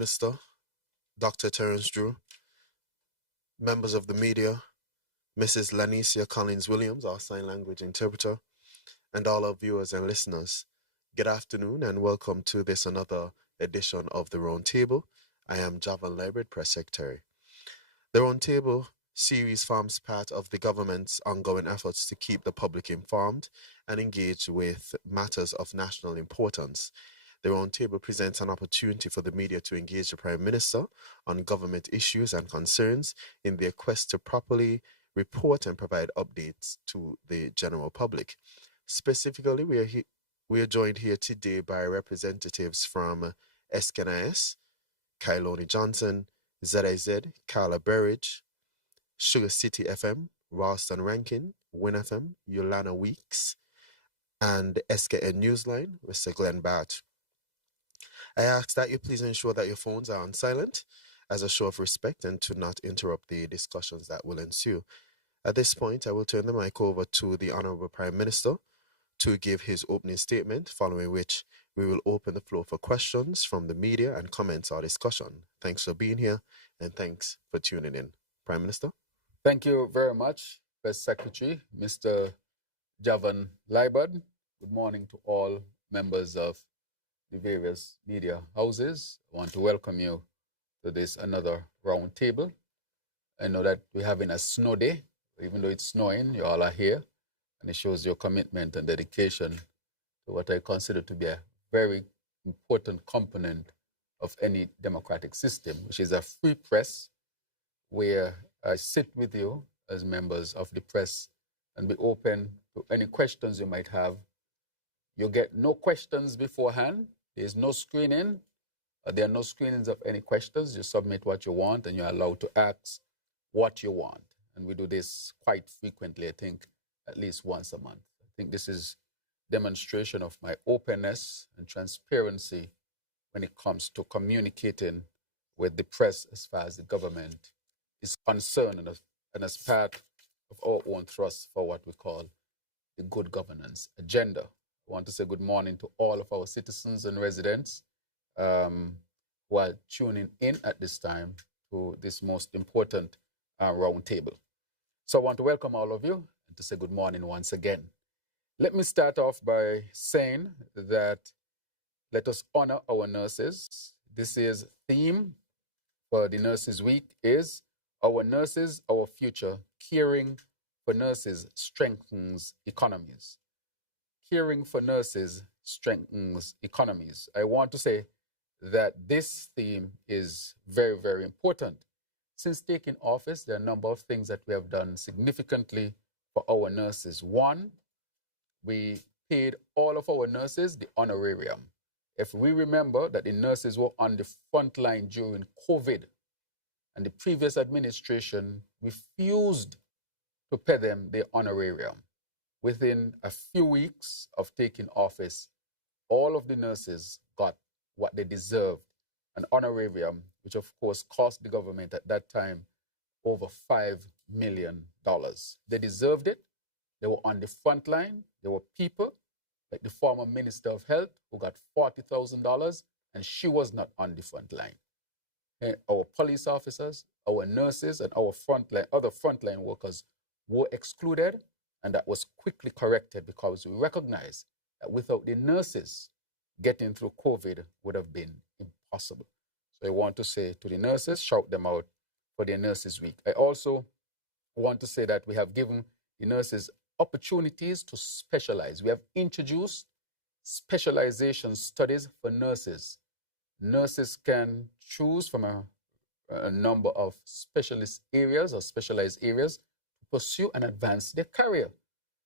Minister, Dr. Terrance Drew, members of the media, Mrs. Lanicia Collins-Williams, our sign language interpreter, and all our viewers and listeners. Good afternoon and welcome to this another edition of the Roundtable. I am Javan Library, Press Secretary. The Roundtable series forms part of the government's ongoing efforts to keep the public informed and engaged with matters of national importance. The Roundtable presents an opportunity for the media to engage the Prime Minister on government issues and concerns in their quest to properly report and provide updates to the general public. Specifically, we are joined here today by representatives from SKNIS, Kailoni Johnson, ZIZ, Carla Burridge, Sugar City FM, Ralston Rankin, Win FM, Yolanda Weeks, and SKN Newsline, Mr. Glenn Bart. I ask that you please ensure that your phones are on silent as a show of respect and to not interrupt the discussions that will ensue. At this point, I will turn the mic over to the Honourable Prime Minister to give his opening statement, following which we will open the floor for questions from the media and comments or discussion. Thanks for being here and thanks for tuning in. Prime Minister. Thank you very much, Press Secretary, Mr. Javan Library. Good morning to all members of the various media houses. I want to welcome you to this another round table. I know that we're having a snow day. Even though it's snowing, you all are here, and it shows your commitment and dedication to what I consider to be a very important component of any democratic system, which is a free press, where I sit with you as members of the press and be open to any questions you might have. You get no questions beforehand. There's no screening. There are no screenings of any questions. You submit what you want and you're allowed to ask what you want. And we do this quite frequently, I think at least once a month. I think this is demonstration of my openness and transparency when it comes to communicating with the press as far as the government is concerned and as part of our own thrust for what we call the good governance agenda. I want to say good morning to all of our citizens and residents who are tuning in at this time to this most important round table. So I want to welcome all of you and to say good morning once again. Let me start off by saying that let us honor our nurses. This year's theme for the Nurses Week is Our Nurses, Our Future. Caring for nurses strengthens economies. Caring for nurses strengthens economies. I want to say that this theme is very, very important. Since taking office, there are a number of things that we have done significantly for our nurses. One, we paid all of our nurses the honorarium. If we remember that the nurses were on the front line during COVID, and the previous administration refused to pay them their honorarium. Within a few weeks of taking office, all of the nurses got what they deserved, an honorarium, which of course cost the government at that time over $5 million. They deserved it. They were on the front line. There were people like the former Minister of Health who got $40,000 and she was not on the front line. And our police officers, our nurses, and our other frontline workers were excluded, and that was quickly corrected because we recognized that without the nurses, getting through COVID would have been impossible. So I want to say to the nurses, shout them out for their Nurses Week. I also want to say that we have given the nurses opportunities to specialize. We have introduced specialization studies for nurses. Nurses can choose from a number of specialist areas or specialized areas to pursue and advance their career.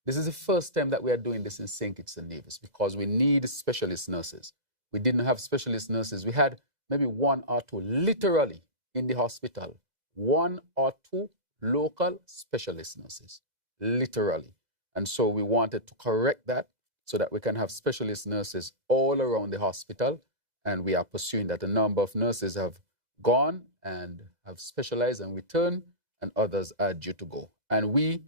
This is the first time that we are doing this in St. Kitts and Nevis because we need specialist nurses. We didn't have specialist nurses. We had maybe one or two literally in the hospital, one or two local specialist nurses, literally. And so we wanted to correct that so that we can have specialist nurses all around the hospital. And we are pursuing that. A number of nurses have gone and have specialized and returned, and others are due to go. And we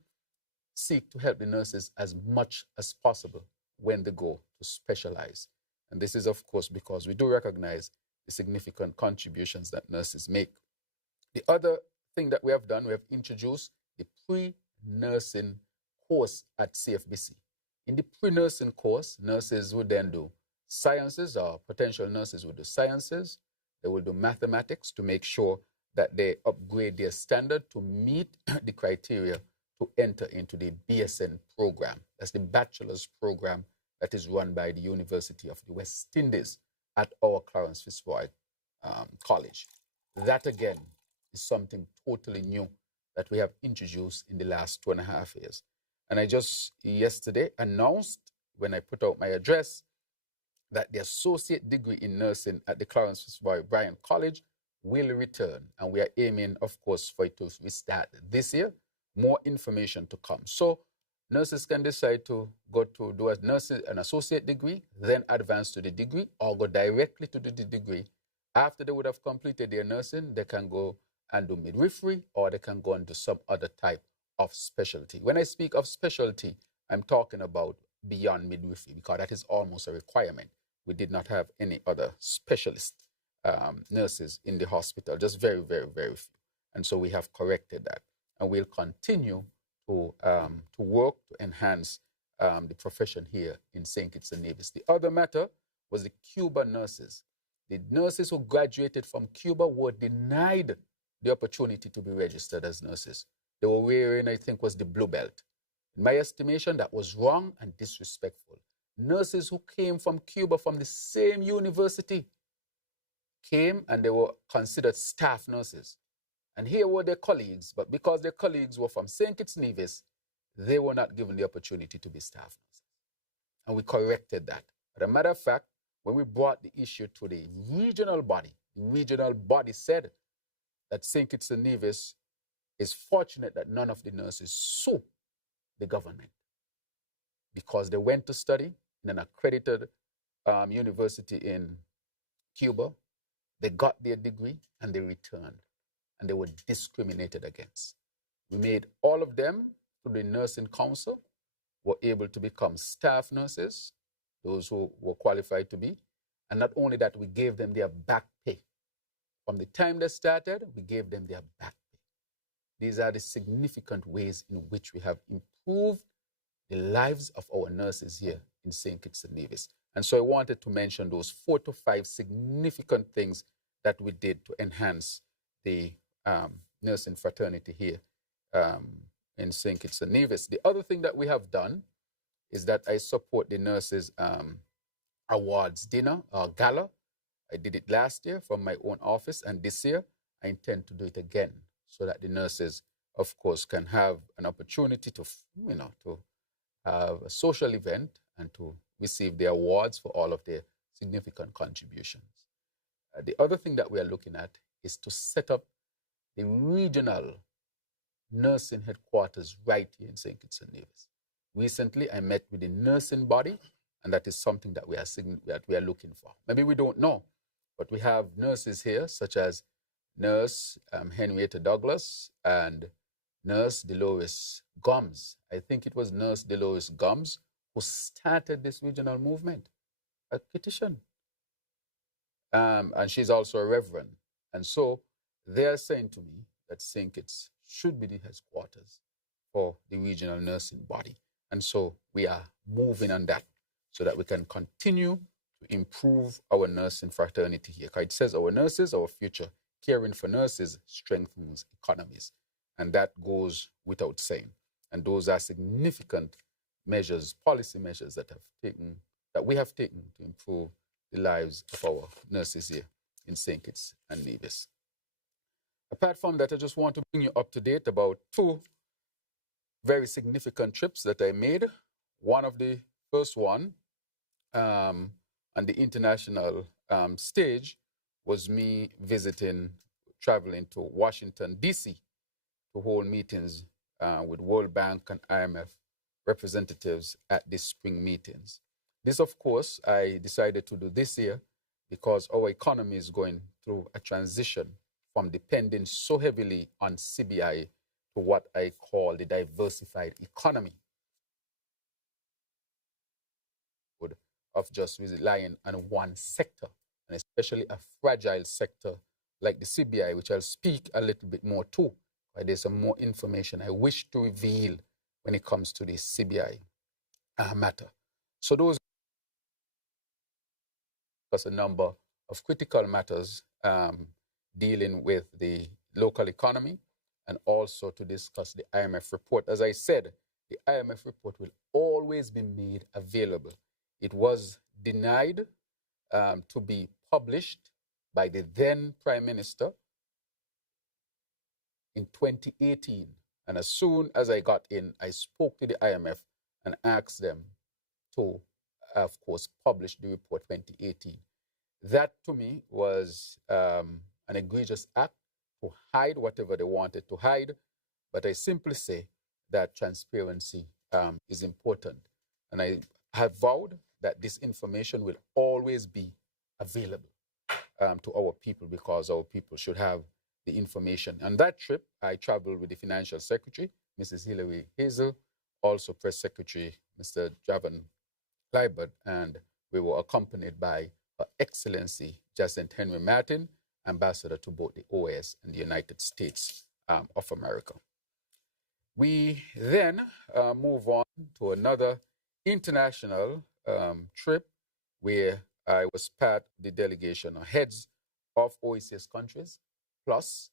seek to help the nurses as much as possible when they go to specialize. And this is, of course, because we do recognize the significant contributions that nurses make. The other thing that we have done, we have introduced the pre-nursing course at CFBC. In the pre-nursing course, nurses would then do sciences, or potential nurses would do sciences. They will do mathematics to make sure that they upgrade their standard to meet the criteria to enter into the BSN program. That's the bachelor's program that is run by the University of the West Indies at our Clarence Fitzroy College. That again is something totally new that we have introduced in the last 2.5 years. And I just yesterday announced, when I put out my address, that the associate degree in nursing at the Clarence Fitzroy Bryant College will return. And we are aiming, of course, for it to restart this year. More information to come. So nurses can decide to go to do an associate degree, then advance to the degree, or go directly to the degree. After they would have completed their nursing, they can go and do midwifery, or they can go and do some other type of specialty. When I speak of specialty, I'm talking about beyond midwifery, because that is almost a requirement. We did not have any other specialist nurses in the hospital, just very, very, very few. And so we have corrected that. And we'll continue to work to enhance the profession here in St. Kitts and Nevis. The other matter was the Cuba nurses. The nurses who graduated from Cuba were denied the opportunity to be registered as nurses. They were wearing, I think, was the blue belt. In my estimation, that was wrong and disrespectful. Nurses who came from Cuba from the same university came and they were considered staff nurses. And here were their colleagues, but because their colleagues were from St. Kitts Nevis, they were not given the opportunity to be staff nurses. And we corrected that. As a matter of fact, when we brought the issue to the regional body said that St. Kitts and Nevis is fortunate that none of the nurses sue the government, because they went to study in an accredited university in Cuba, they got their degree, and they returned. And they were discriminated against. We made all of them, through the nursing council, were able to become staff nurses, those who were qualified to be. And not only that, we gave them their back pay. From the time they started, we gave them their back pay. These are the significant ways in which we have improved the lives of our nurses here in St. Kitts and Nevis. And so I wanted to mention those 4 to 5 significant things that we did to enhance the nursing fraternity here in St. Kitts and Nevis. The other thing that we have done is that I support the nurses awards dinner or gala. I did it last year from my own office, and this year I intend to do it again, so that the nurses, of course, can have an opportunity to, to have a social event and to receive their awards for all of their significant contributions. The other thing that we are looking at is to set up the regional nursing headquarters right here in St. Kitts and Nevis. Recently, I met with the nursing body, and that is something that we are looking for. Maybe we don't know, but we have nurses here, such as Nurse Henrietta Douglas and Nurse Dolores Gomes. I think it was Nurse Dolores Gomes who started this regional movement, a petition. And she's also a reverend. And so they are saying to me that St. Kitts should be the headquarters for the regional nursing body. And so we are moving on that so that we can continue to improve our nursing fraternity here. It says our nurses, our future. Caring for nurses strengthens economies. And that goes without saying. And those are significant measures, policy measures that we have taken to improve the lives of our nurses here in St. Kitts and Nevis. Apart from that, I just want to bring you up to date about 2 very significant trips that I made. One of the first one on the international stage was me traveling to Washington, D.C. to hold meetings with World Bank and IMF representatives at the spring meetings. This, of course, I decided to do this year because our economy is going through a transition from depending so heavily on CBI to what I call the diversified economy, of just relying on one sector and especially a fragile sector like the CBI, which I'll speak a little bit more to. There's some more information I wish to reveal when it comes to the CBI matter. So those are a number of critical matters dealing with the local economy, and also to discuss the IMF report. As I said, the IMF report will always be made available. It was denied to be published by the then Prime Minister in 2018. And as soon as I got in, I spoke to the IMF and asked them to, of course, publish the report 2018. That, to me, was an egregious act to hide whatever they wanted to hide. But I simply say that transparency is important. And I have vowed that this information will always be available to our people, because our people should have the information. On that trip, I traveled with the Financial Secretary, Mrs. Hilary Hazel, also Press Secretary, Mr. Javan Liebert, and we were accompanied by Her Excellency Jacinth Henry Martin, Ambassador to both the OAS and the United States of America. We then move on to another international trip where I was part of the delegation of heads of OAS countries, plus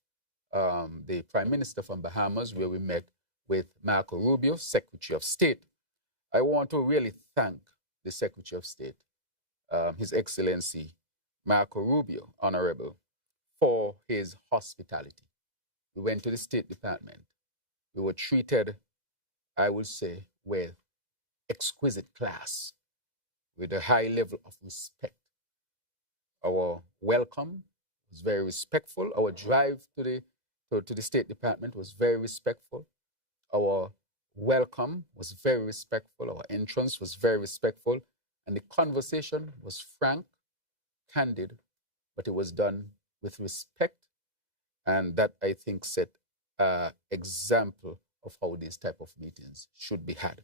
the Prime Minister from Bahamas, where we met with Marco Rubio, Secretary of State. I want to really thank the Secretary of State, His Excellency Marco Rubio, Honorable, for his hospitality. We went to the State Department. We were treated, I would say, with exquisite class, with a high level of respect. Our welcome was very respectful. Our drive to the State Department was very respectful. Our welcome was very respectful. Our entrance was very respectful. And the conversation was frank, candid, but it was done with respect. And that, I think, set an example of how these type of meetings should be had.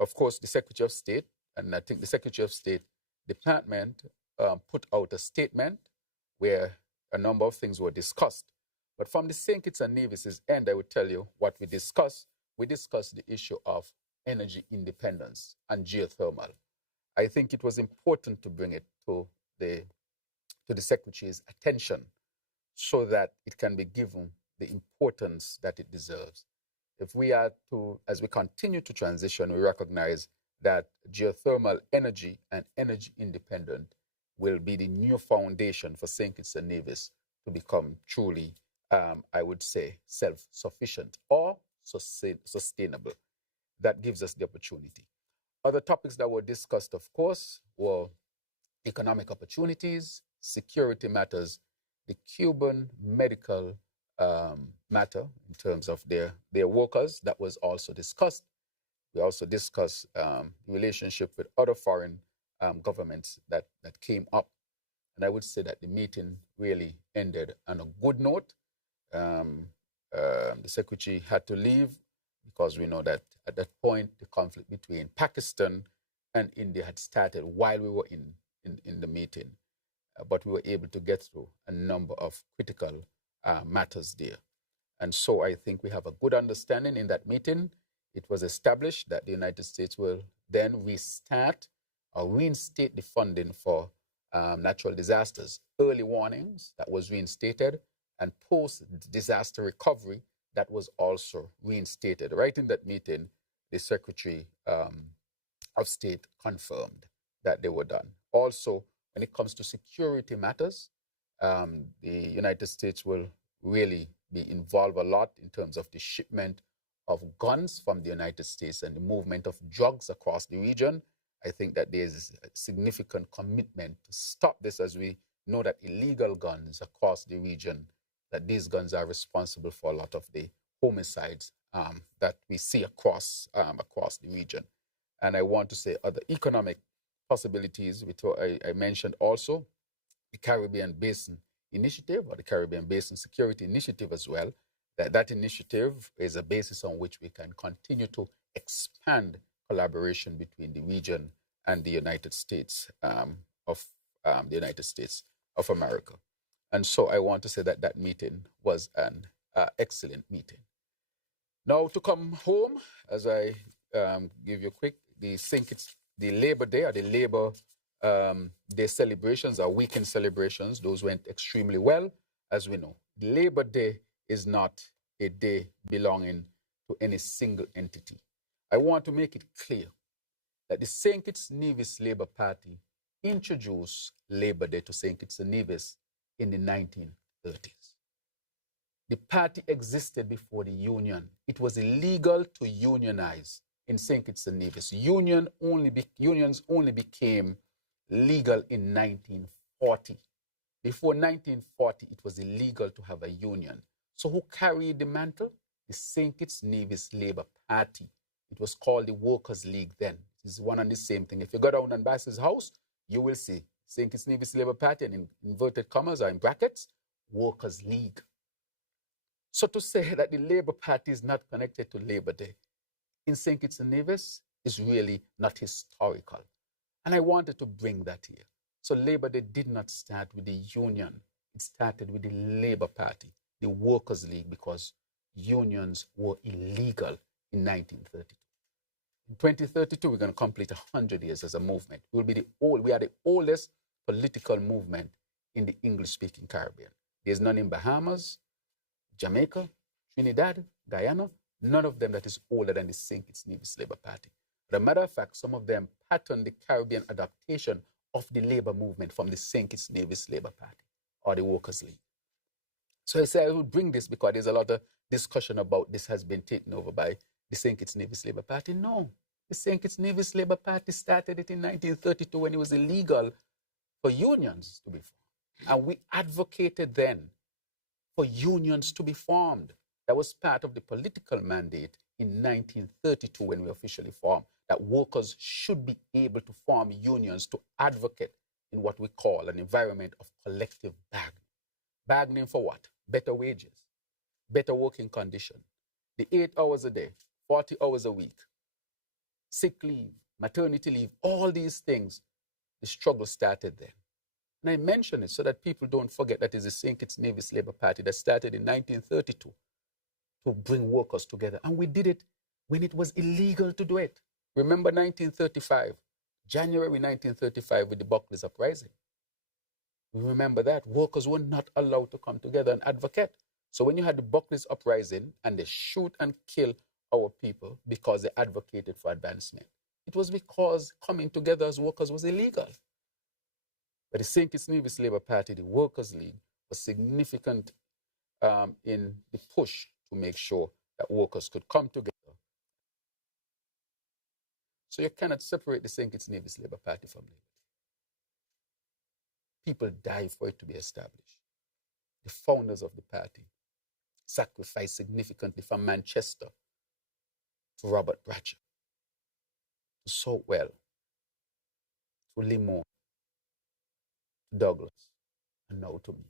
Of course, the Secretary of State, and I think the Secretary of State Department put out a statement where a number of things were discussed. But from the St. Kitts and Nevis's end, I would tell you what we discussed. We discussed the issue of energy independence and geothermal. I think it was important to bring it to the Secretary's attention so that it can be given the importance that it deserves. If we are to, as we continue to transition, we recognize that geothermal energy and energy independent will be the new foundation for St. Kitts and Nevis to become truly, I would say, self-sufficient or sustainable. That gives us the opportunity. Other topics that were discussed, of course, were economic opportunities, security matters, the Cuban medical matter in terms of their workers. That was also discussed. We also discussed the relationship with other foreign governments that came up. And I would say that the meeting really ended on a good note. The Secretary had to leave because we know that at that point, the conflict between Pakistan and India had started while we were in the meeting. But we were able to get through a number of critical matters there. And so I think we have a good understanding in that meeting. It was established that the United States will then restart or reinstate the funding for natural disasters. Early warnings, that was reinstated, and post-disaster recovery, that was also reinstated. Right in that meeting, the Secretary of State confirmed that they were done. Also, when it comes to security matters, the United States will really be involved a lot in terms of the shipment of guns from the United States and the movement of drugs across the region. I think that there's a significant commitment to stop this, as we know that illegal guns across the region, that these guns are responsible for a lot of the homicides that we see across the region. And I want to say other economic possibilities, which I mentioned also, the Caribbean Basin Initiative, or the Caribbean Basin Security Initiative as well. That initiative is a basis on which we can continue to expand collaboration between the region and the United States of the United States of America. And so I want to say that that meeting was an excellent meeting. Now to come home, as I give you a quick, the Labor Day or the Labor Day celebrations or weekend celebrations. Those went extremely well, as we know. Labor Day is not a day belonging to any single entity. I want to make it clear that the St. Kitts Nevis Labour Party introduced Labor Day to St. Kitts and Nevis in the 1930s. The party existed before the union. It was illegal to unionize in St. Kitts and Nevis. Unions only became legal in 1940. Before 1940, it was illegal to have a union. So who carried the mantle? The St. Kitts Nevis Labour Party. It was called the Workers' League then. It's one and the same thing. If you go down on Bass's house, you will see St. Kitts Nevis Labour Party, and in inverted commas or in brackets, Workers' League. So to say that the Labour Party is not connected to Labor Day in St. Kitts and Nevis is really not historical. And I wanted to bring that here. So Labor Day did not start with the union. It started with the Labour Party, the Workers' League, because unions were illegal in 1932. In 2032, we're going to complete 100 years as a movement. We are the oldest political movement in the English-speaking Caribbean. There's none in Bahamas, Jamaica, Trinidad, Guyana, none of them that is older than the St. Kitts Nevis Labour Party. As a matter of fact, some of them patterned the Caribbean adaptation of the labor movement from the St. Kitts Nevis Labour Party or the Workers' League. So I said I would bring this because there's a lot of discussion about this has been taken over by the St. Kitts Nevis Labour Party. No, the St. Kitts Nevis Labour Party started it in 1932 when it was illegal for unions to be formed. And we advocated then for unions to be formed. That was part of the political mandate in 1932 when we officially formed, that workers should be able to form unions to advocate in what we call an environment of collective bargaining. Bargaining for what? Better wages, better working condition, the 8 hours a day, 40 hours a week, sick leave, maternity leave, all these things, the struggle started then. And I mention it so that people don't forget that it's the St. Kitts Nevis Labour Party that started in 1932 to bring workers together. And we did it when it was illegal to do it. Remember 1935, January 1935 with the Buckley's Uprising. We remember that. Workers were not allowed to come together and advocate. So when you had the Buckley's Uprising and they shoot and kill our people because they advocated for advancement, it was because coming together as workers was illegal. But the St. Kitts Nevis Labour Party, the Workers' League, was significant in the push to make sure that workers could come together. So you cannot separate the St. Kitts Nevis Labour Party from Labour. People died for it to be established. The founders of the party sacrificed significantly from Manchester to Robert Bratcher, to Southwell, to Limon, to Douglas, and now to me.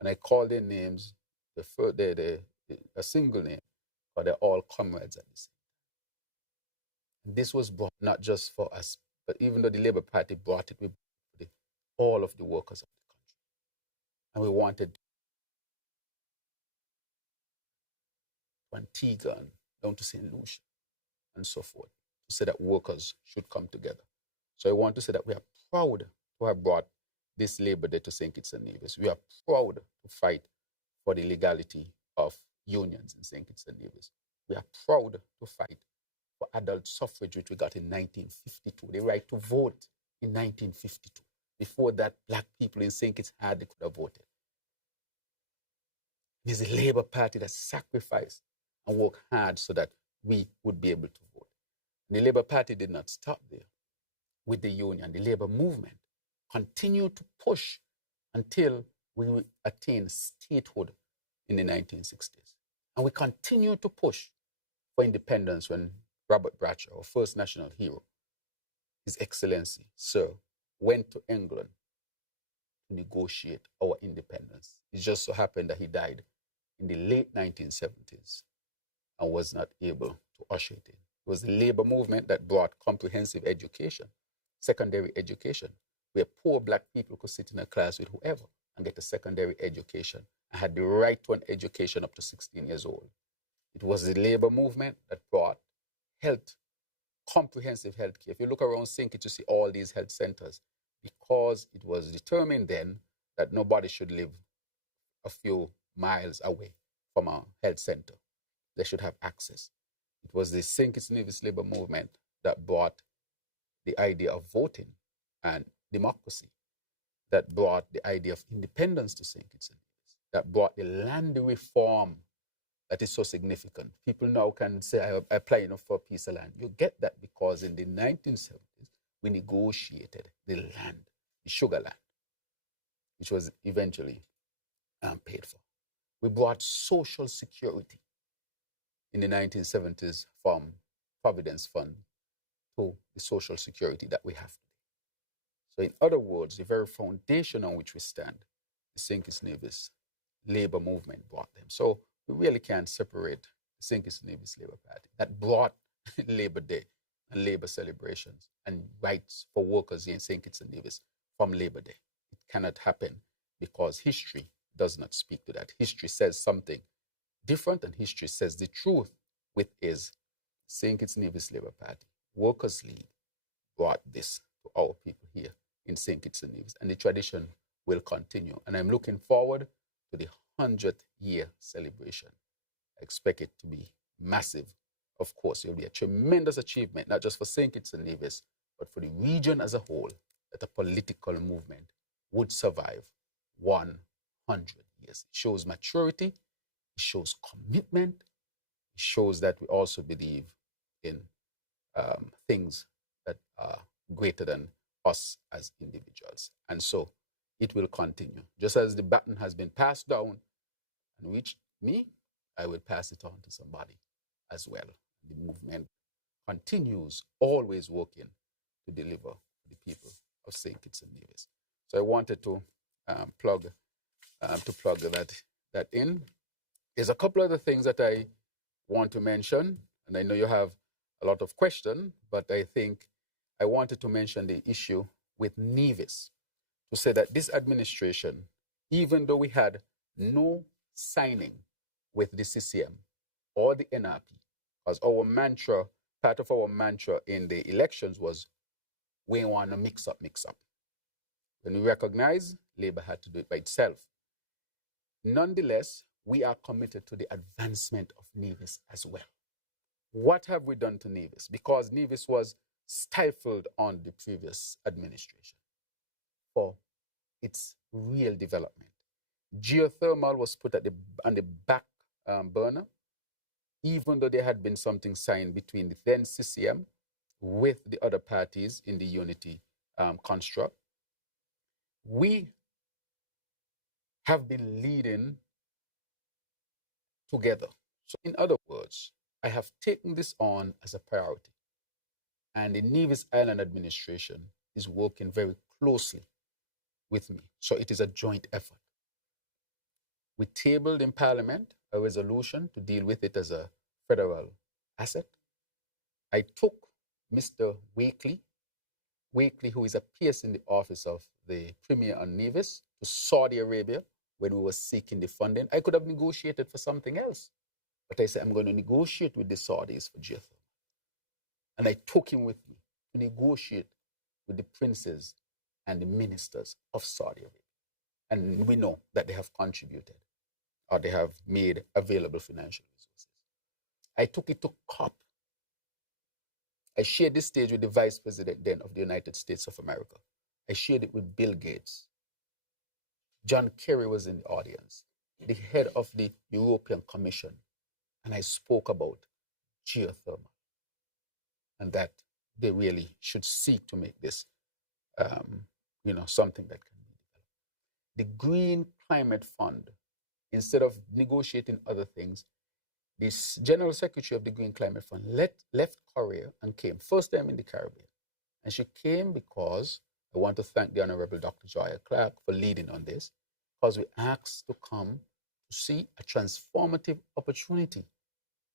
And I call their names a single name, but they're all comrades at the same time. And this was brought not just for us, but even though the Labour Party brought it, we brought it for all of the workers of the country. And we wanted to Antigua and down to St. Lucia and so forth, to say that workers should come together. So I want to say that we are proud to have brought this Labor Day to St. Kitts and Nevis. We are proud to fight for the legality of unions in St. Kitts and Nevis. We are proud to fight for adult suffrage, which we got in 1952, the right to vote in 1952. Before that, black people in St. Kitts hardly could have voted. It is the Labour Party that sacrificed and worked hard so that we would be able to vote. And the Labour Party did not stop there with the union. The Labour movement continued to push until we attained statehood in the 1960s. And we continued to push for independence when Robert Bratcher, our first national hero, His Excellency, Sir, went to England to negotiate our independence. It just so happened that he died in the late 1970s and was not able to usher it in. It was the Labour movement that brought comprehensive education, secondary education, where poor black people could sit in a class with whoever and get a secondary education and had the right to an education up to 16 years old. It was the labor movement that brought health, comprehensive health care. If you look around Sinky to see all these health centers, because it was determined then that nobody should live a few miles away from a health center. They should have access. It was the St. Kitts Nevis labor movement that brought the idea of voting and democracy, that brought the idea of independence to St. Kitts Nevis, that brought the land reform that is so significant. People now can say, I apply for a piece of land. You get that because in the 1970s, we negotiated the land, the sugar land, which was eventually paid for. We brought social security in the 1970s from Providence Fund to the social security that we have today. So in other words, the very foundation on which we stand, the St. Kitts Nevis labor movement brought them. So we really can't separate the St. Kitts Nevis Labour Party that brought Labor Day and labor celebrations and rights for workers in St. Kitts and Nevis from Labor Day. It cannot happen because history does not speak to that. History says something different, and history says the truth, which is St. Kitts Nevis Labour Party, Workers' League, brought this to our people here in St. Kitts and Nevis, and the tradition will continue. And I'm looking forward to the 100th year celebration. I expect it to be massive. Of course, it will be a tremendous achievement, not just for St. Kitts and Nevis, but for the region as a whole, that a political movement would survive 100 years. It shows maturity, it shows commitment, it shows that we also believe in things that are greater than us as individuals. And so it will continue. Just as the baton has been passed down and reached me, I will pass it on to somebody as well. The movement continues, always working to deliver to the people of St. Kitts and Nevis. So I wanted to plug that in. There's a couple other things that I want to mention, and I know you have a lot of questions, but I think I wanted to mention the issue with Nevis, to say that this administration, even though we had no signing with the CCM or the NRP, because our mantra, part of our mantra in the elections was, we want to mix up. When we recognize, Labour had to do it by itself. Nonetheless, we are committed to the advancement of Nevis as well. What have we done to Nevis? Because Nevis was stifled on the previous administration for its real development. Geothermal was put on the back burner, even though there had been something signed between the then CCM with the other parties in the unity construct. We have been leading together. So in other words, I have taken this on as a priority. And the Nevis Island administration is working very closely with me. So it is a joint effort. We tabled in Parliament a resolution to deal with it as a federal asset. I took Mr. Wakely, who is a PS in the office of the Premier on Nevis, to Saudi Arabia when we were seeking the funding. I could have negotiated for something else, but I said, I'm going to negotiate with the Saudis for geothermal. And I took him with me to negotiate with the princes and the ministers of Saudi Arabia. And we know that they have contributed, or they have made available financial resources. I took it to COP. I shared this stage with the Vice President then of the United States of America. I shared it with Bill Gates. John Kerry was in the audience, the head of the European Commission. And I spoke about geothermal, and that they really should seek to make this something that can be developed. The Green Climate Fund, instead of negotiating other things, this General Secretary of the Green Climate Fund left Korea and came, first time in the Caribbean. And she came because I want to thank the Honorable Dr. Joya Clark for leading on this, because we asked to come to see a transformative opportunity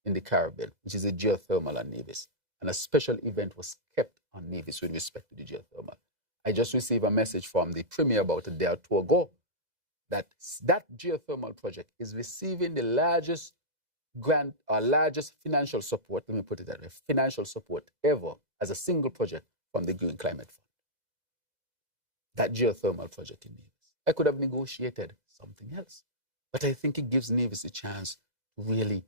in the Caribbean, which is a geothermal on Nevis. And a special event was kept on Nevis with respect to the geothermal. I just received a message from the Premier about a day or two ago that geothermal project is receiving the largest grant or largest financial support, let me put it that way, financial support ever as a single project from the Green Climate Fund. That geothermal project in Nevis. I could have negotiated something else, but I think it gives Nevis a chance to really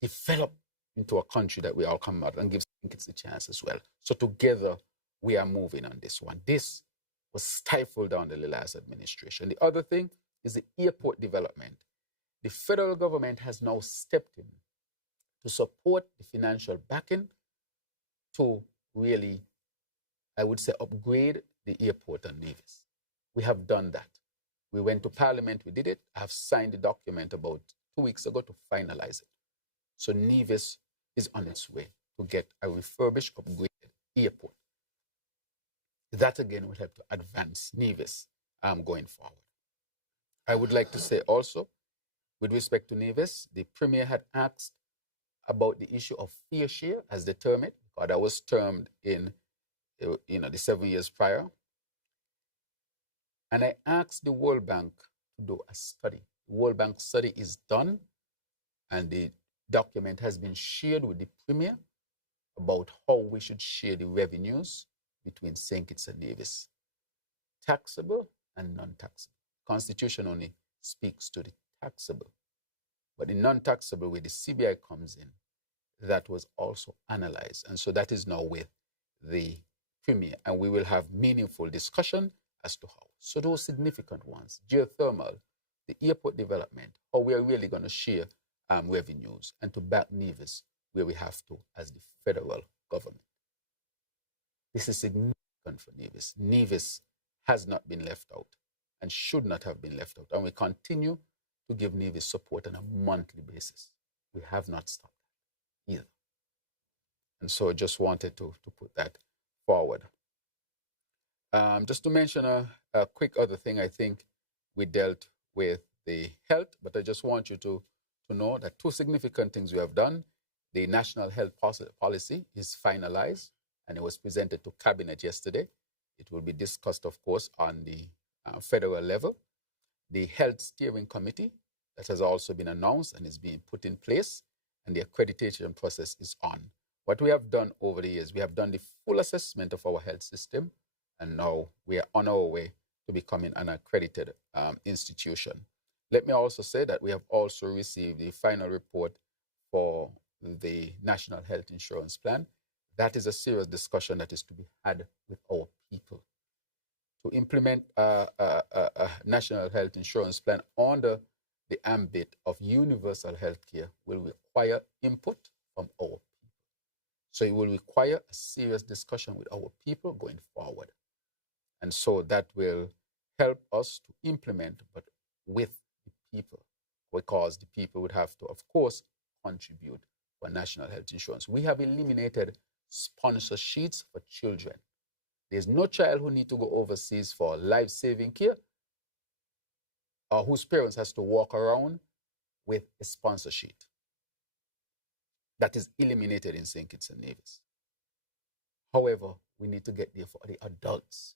develop into a country that we all come out and gives it a chance as well. So together we are moving on this one. This was stifled down the last administration. The other thing is the airport development. The federal government has now stepped in to support the financial backing to really, I would say, upgrade the airport in Nevis. We have done that. We went to Parliament, we did it. I have signed the document about 2 weeks ago to finalize it. So Nevis is on its way to get a refurbished, upgraded airport. That again will help to advance Nevis going forward. I would like to say also, with respect to Nevis, the Premier had asked about the issue of fair share as determined, because that was termed in the 7 years prior. And I asked the World Bank to do a study. The World Bank study is done, and the document has been shared with the Premier about how we should share the revenues between St. Kitts and Nevis, taxable and non-taxable. Constitution only speaks to the taxable, but the non-taxable, where the CBI comes in, that was also analyzed. And so that is now with the Premier, and we will have meaningful discussion as to how. So those significant ones, geothermal, the airport development, how we are really going to share revenues, and to back Nevis where we have to as the federal government. This is significant for Nevis. Nevis has not been left out and should not have been left out. And we continue to give Nevis support on a monthly basis. We have not stopped that either. And so I just wanted to put that forward. Just to mention a quick other thing, I think we dealt with the health, but I just want you to know that two significant things we have done. The National Health Policy is finalized, and it was presented to Cabinet yesterday. It will be discussed, of course, on the federal level. The Health Steering Committee, that has also been announced and is being put in place, and the accreditation process is on. What we have done over the years, we have done the full assessment of our health system, and now we are on our way to becoming an accredited institution. Let me also say that we have also received the final report for the National Health Insurance Plan. That is a serious discussion that is to be had with our people. To implement a National Health Insurance Plan under the ambit of universal health care will require input from our people. So it will require a serious discussion with our people going forward. And so that will help us to implement, but with the people, because the people would have to, of course, contribute for national health insurance. We have eliminated sponsor sheets for children. There's no child who needs to go overseas for life-saving care or whose parents has to walk around with a sponsor sheet. That is eliminated in St. Kitts and Nevis. However, we need to get there for the adults.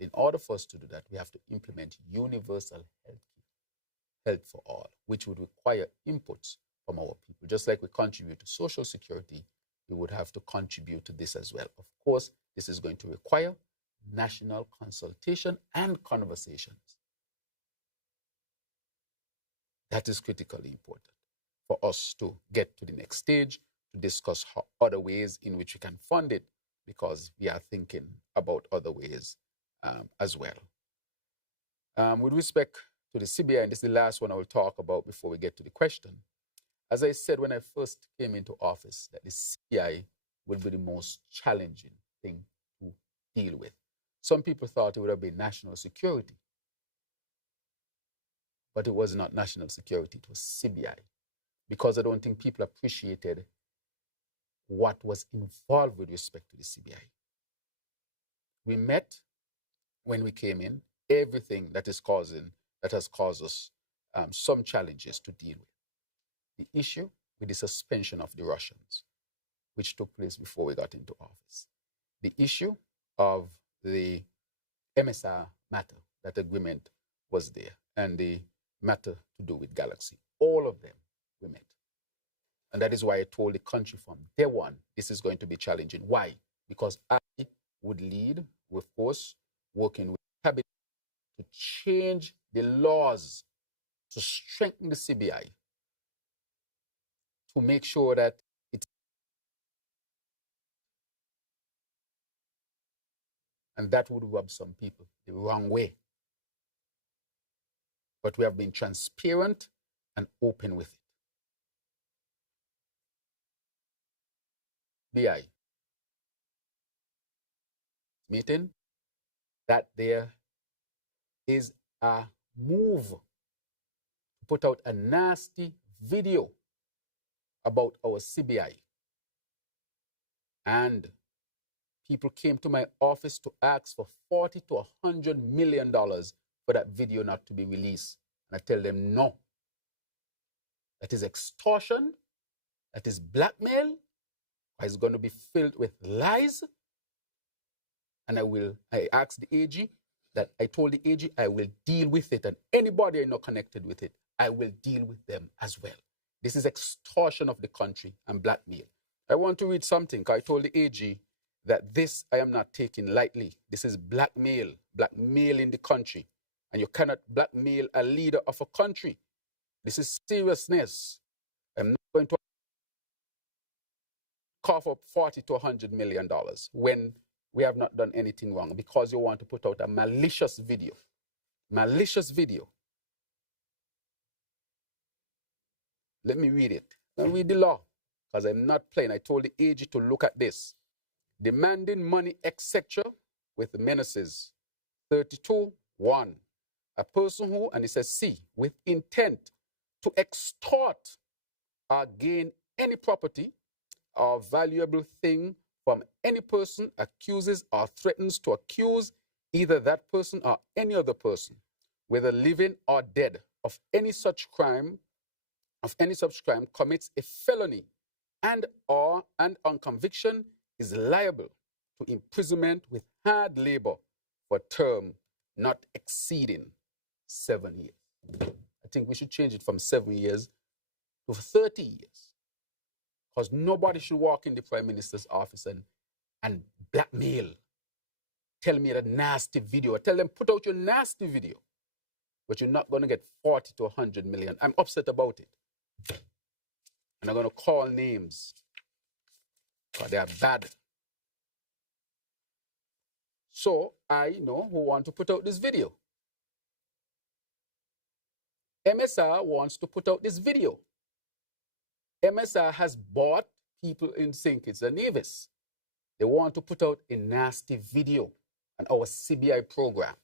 In order for us to do that, we have to implement universal health for all, which would require inputs from our people. Just like we contribute to Social Security, we would have to contribute to this as well. Of course, this is going to require national consultation and conversations. That is critically important for us to get to the next stage, to discuss other ways in which we can fund it, because we are thinking about other ways as well. With respect to the CBI, and this is the last one I will talk about before we get to the question. As I said when I first came into office, that the CBI will be the most challenging thing to deal with. Some people thought it would have been national security, but it was not national security, it was CBI, because I don't think people appreciated what was involved with respect to the CBI. We met when we came in, everything that has caused us some challenges to deal with. The issue with the suspension of the Russians, which took place before we got into office. The issue of the MSR matter, that agreement was there, and the matter to do with Galaxy. All of them we met. And that is why I told the country from day one, this is going to be challenging. Why? Because I would lead, of course, working with cabinet to change the laws, to strengthen the CBI, to make sure that it's, and that would rub some people the wrong way. But we have been transparent and open with it. BI meeting that there is a move to put out a nasty video about our CBI. And people came to my office to ask for $40 to $100 million for that video not to be released. And I tell them no. That is extortion. That is blackmail. It's going to be filled with lies. And I asked the AG that I told the AG I will deal with it. And anybody I know connected with it, I will deal with them as well. This is extortion of the country and blackmail. I want to read something. I told the AG that this I am not taking lightly. This is blackmail, blackmailing the country. And you cannot blackmail a leader of a country. This is seriousness. I'm not going to cough up $40 to $100 million when we have not done anything wrong because you want to put out a malicious video. Malicious video. Let me read it. I'll read the law because I'm not playing. I told the AG to look at this. Demanding money, etc. with menaces. 32(1). A person who, and it says C, with intent to extort or gain any property or valuable thing from any person accuses or threatens to accuse either that person or any other person, whether living or dead, of any such crime, commits a felony and on conviction is liable to imprisonment with hard labor for a term not exceeding 7 years. I think we should change it from 7 years to 30 years. Because nobody should walk in the Prime Minister's office and blackmail. Tell me a nasty video. Tell them, put out your nasty video. But you're not going to get 40 to 100 million. I'm upset about it. And I'm going to call names. Because they are bad. So I know who want to put out this video. MSR wants to put out this video. MSR has bought people in St. Kitts and Nevis. They want to put out a nasty video on our CBI program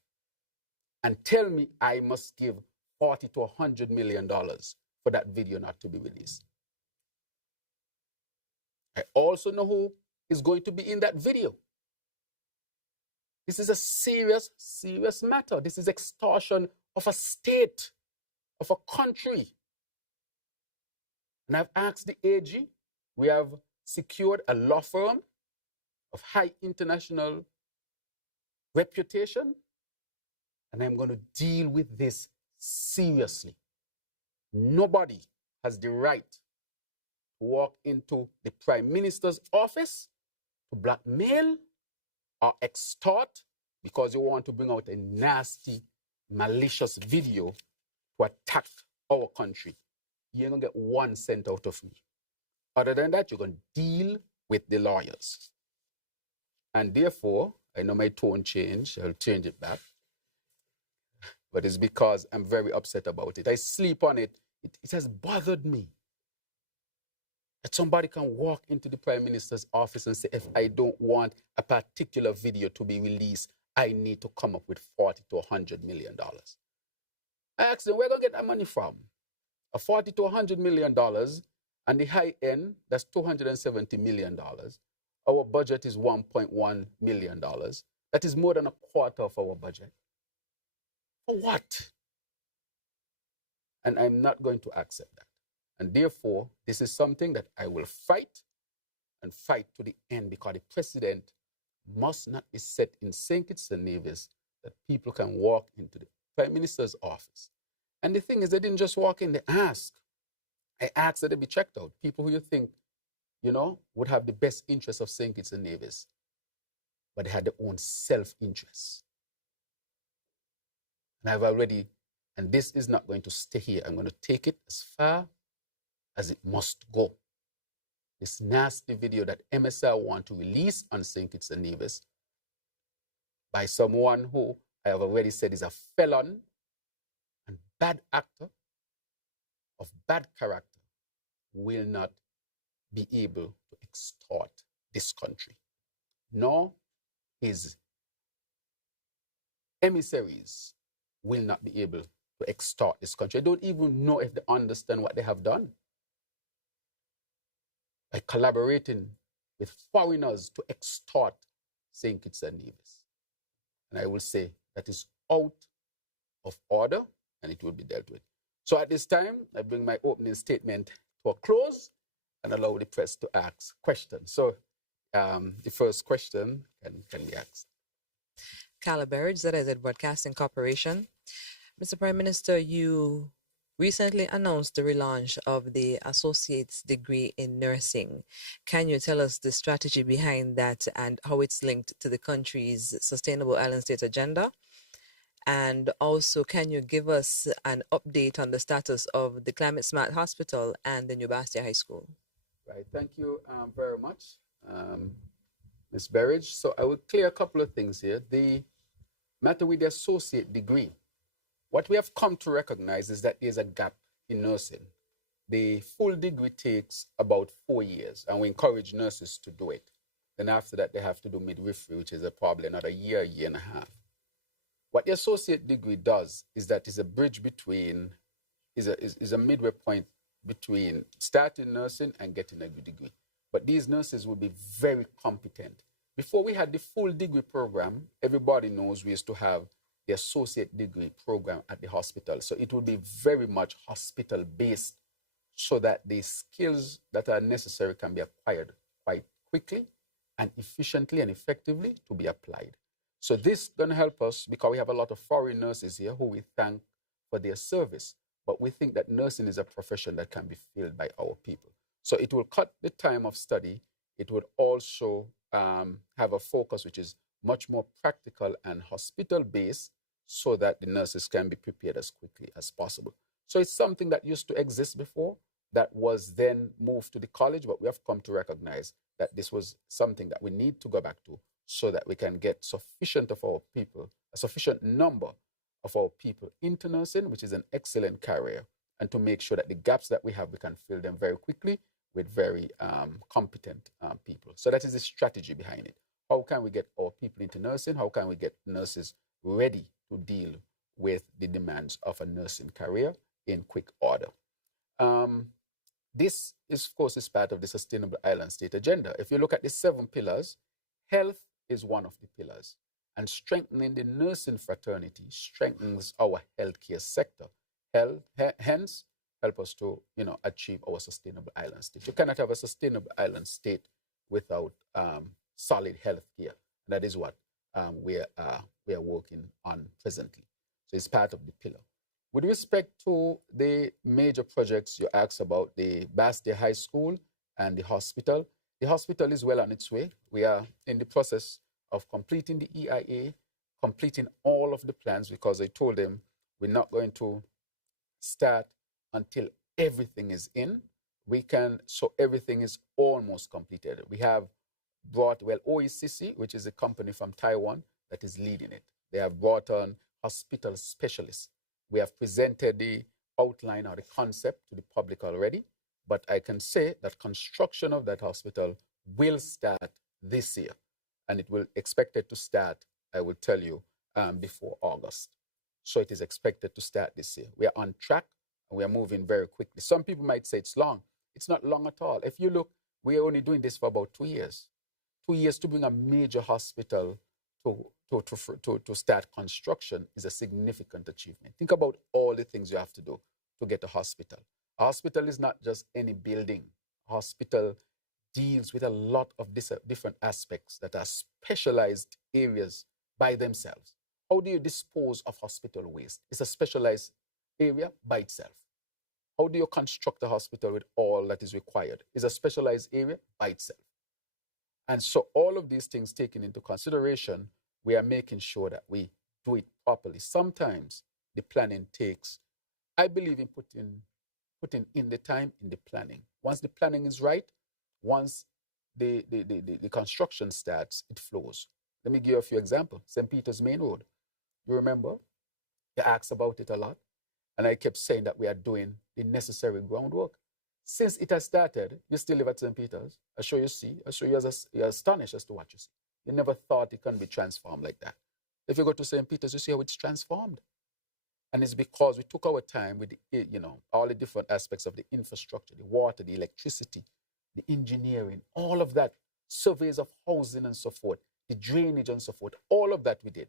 and tell me I must give $40 to $100 million for that video not to be released. I also know who is going to be in that video. This is a serious, serious matter. This is extortion of a state, of a country. And I've asked the AG, we have secured a law firm of high international reputation, and I'm going to deal with this seriously. Nobody has the right to walk into the Prime Minister's office to blackmail or extort because you want to bring out a nasty, malicious video to attack our country. You're going to get 1 cent out of me. Other than that, you're going to deal with the lawyers. And therefore, I know my tone changed. I'll change it back. But it's because I'm very upset about it. I sleep on it. It has bothered me that somebody can walk into the Prime Minister's office and say, if I don't want a particular video to be released, I need to come up with $40 to $100 million. I asked them, where are going to get that money from? A $40 to $100 million, and the high end, that's $270 million. Our budget is $1.1 million. That is more than a quarter of our budget. For what? And I'm not going to accept that. And therefore, this is something that I will fight and fight to the end, because the president must not be set in St. Kitts and Nevis that people can walk into the Prime Minister's office. And the thing is, they didn't just walk in, they asked. I asked that they be checked out. People who you think, would have the best interest of St. Kitts and Nevis, but they had their own self-interest. And this is not going to stay here. I'm going to take it as far as it must go. This nasty video that MSR want to release on St. Kitts and Nevis by someone who I have already said is a felon and bad actor of bad character will not be able to extort this country, nor his emissaries will not be able to extort this country. I don't even know if they understand what they have done by collaborating with foreigners to extort St. Kitts and Nevis. And I will say that is out of order and it will be dealt with. So at this time, I bring my opening statement to a close and allow the press to ask questions. So the first question can be asked. Carla Berridge, ZZ Broadcasting Corporation. Mr. Prime Minister, you recently announced the relaunch of the Associate's degree in nursing. Can you tell us the strategy behind that and how it's linked to the country's Sustainable Island State agenda? And also, can you give us an update on the status of the Climate Smart Hospital and the New Bastia High School? Right, thank you very much, Ms. Berridge. So I will clear a couple of things here. The matter with the associate degree, what we have come to recognize is that there's a gap in nursing. The full degree takes about 4 years, and we encourage nurses to do it. Then after that, they have to do midwifery, which is probably another year and a half. What the associate degree does is that is a bridge between, is a midway point between starting nursing and getting a degree. But these nurses will be very competent. Before we had the full degree program, everybody knows we used to have the associate degree program at the hospital. So it will be very much hospital based so that the skills that are necessary can be acquired quite quickly and efficiently and effectively to be applied. So this is going to help us because we have a lot of foreign nurses here who we thank for their service. But we think that nursing is a profession that can be filled by our people. So it will cut the time of study. It would also have a focus which is much more practical and hospital-based so that the nurses can be prepared as quickly as possible. So it's something that used to exist before that was then moved to the college, but we have come to recognize that this was something that we need to go back to so that we can get sufficient of our people, a sufficient number of our people into nursing, which is an excellent career, and to make sure that the gaps that we have, we can fill them very quickly with very competent people. So that is the strategy behind it. How can we get our people into nursing? How can we get nurses ready to deal with the demands of a nursing career in quick order? This is, of course, is part of the Sustainable Island State agenda. If you look at the 7 pillars, health is one of the pillars. And strengthening the nursing fraternity strengthens our healthcare sector. Hence, help us to achieve our sustainable island state. You cannot have a sustainable island state without solid healthcare. That is what we are working on presently. So it's part of the pillar. With respect to the major projects you asked about, the Bastia High School and the hospital is well on its way. We are in the process of completing the EIA, completing all of the plans, because I told them we're not going to start until everything is in. So everything is almost completed. We have brought, OECC, which is a company from Taiwan that is leading it. They have brought on hospital specialists. We have presented the outline or the concept to the public already, but I can say that construction of that hospital will start this year, and it will expected to start, I will tell you, before August. So it is expected to start this year. We are on track, and we are moving very quickly. Some people might say it's long. It's not long at all. If you look, we are only doing this for about 2 years. 2 years to bring a major hospital to start construction is a significant achievement. Think about all the things you have to do to get a hospital. A hospital is not just any building. A hospital deals with a lot of different aspects that are specialized areas by themselves. How do you dispose of hospital waste? It's a specialized area by itself. How do you construct a hospital with all that is required? It's a specialized area by itself. And so all of these things taken into consideration, we are making sure that we do it properly. Sometimes the planning takes, I believe in putting in the time in the planning. Once the planning is right, once the construction starts, it flows. Let me give you a few examples. St. Peter's Main Road. You remember? You asked about it a lot. And I kept saying that we are doing the necessary groundwork. Since it has started, you still live at St. Peter's. I show you see. I show you you're astonished as to what you see. You never thought it can be transformed like that. If you go to St. Peter's, you see how it's transformed. And it's because we took our time with all the different aspects of the infrastructure, the water, the electricity, the engineering, all of that, surveys of housing and so forth, the drainage and so forth, all of that we did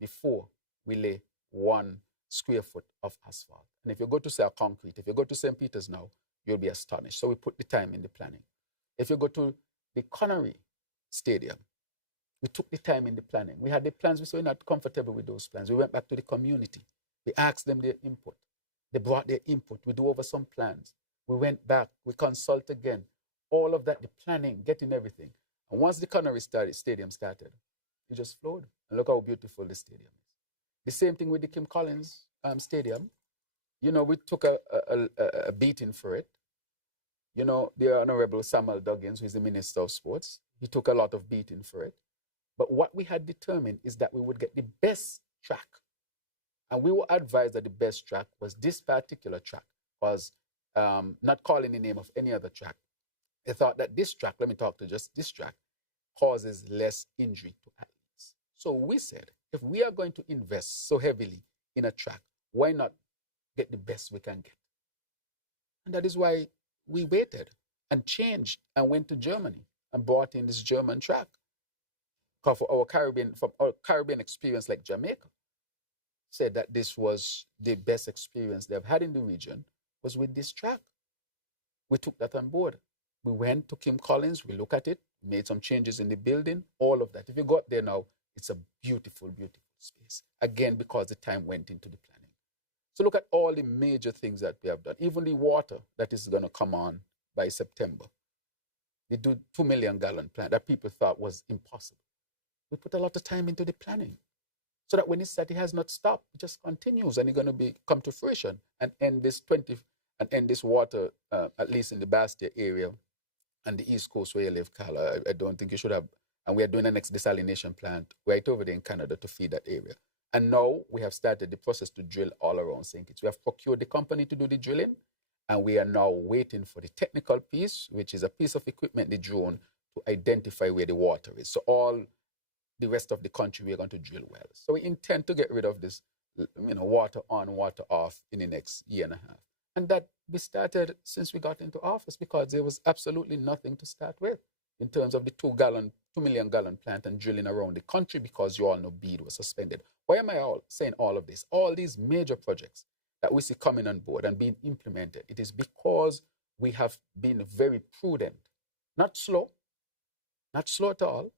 before we lay 1 square foot of asphalt. And if you go to say concrete, if you go to St. Peter's now, you'll be astonished. So we put the time in the planning. If you go to the Connery Stadium, we took the time in the planning. We had the plans, we were not comfortable with those plans. We went back to the community. We asked them their input. They brought their input. We do over some plans. We went back. We consult again. All of that, the planning, getting everything. And once the Connery Stadium started, it just flowed. And look how beautiful the stadium is. The same thing with the Kim Collins Stadium. We took a beating for it. The Honorable Samuel Duggins, who is the Minister of Sports, he took a lot of beating for it. But what we had determined is that we would get the best track. And we were advised that the best track was this particular track, was not calling the name of any other track. They thought that this track, let me talk to just this track, causes less injury to athletes. So we said, if we are going to invest so heavily in a track, why not get the best we can get? And that is why we waited and changed and went to Germany and brought in this German track. Because from our Caribbean experience like Jamaica, said that this was the best experience they've had in the region was with this track. We took that on board. We went to Kim Collins, we looked at it, made some changes in the building, all of that. If you got there now, it's a beautiful, beautiful space. Again, because the time went into the planning. So look at all the major things that we have done. Even the water that is going to come on by September. They do 2 million gallon plant that people thought was impossible. We put a lot of time into the planning. So that when it's set, it has not stopped. It just continues and it's going to come to fruition and end this water, at least in the Bastia area and the East Coast where you live, Carl. I don't think you should have. And we are doing the next desalination plant right over there in Canada to feed that area. And now we have started the process to drill all around St. Kitts. We have procured the company to do the drilling, and we are now waiting for the technical piece, which is a piece of equipment, the drone, to identify where the water is. So all the rest of the country, we're going to drill wells. So we intend to get rid of this, water on, water off in the next year and a half. And that we started since we got into office because there was absolutely nothing to start with in terms of the 2 million gallon plant and drilling around the country because you all know BEAD was suspended. Why am I saying all of this? All these major projects that we see coming on board and being implemented, it is because we have been very prudent, not slow at all.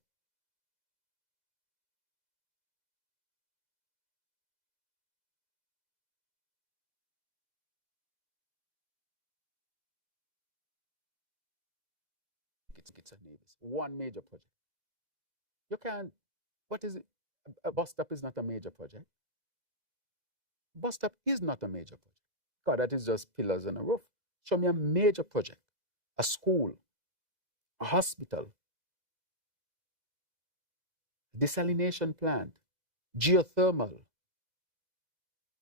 It's a Nevis. One major project. You can't, what is it? A bus stop is not a major project. Bus stop is not a major project. God, that is just pillars and a roof. Show me a major project. A school, a hospital, desalination plant, geothermal,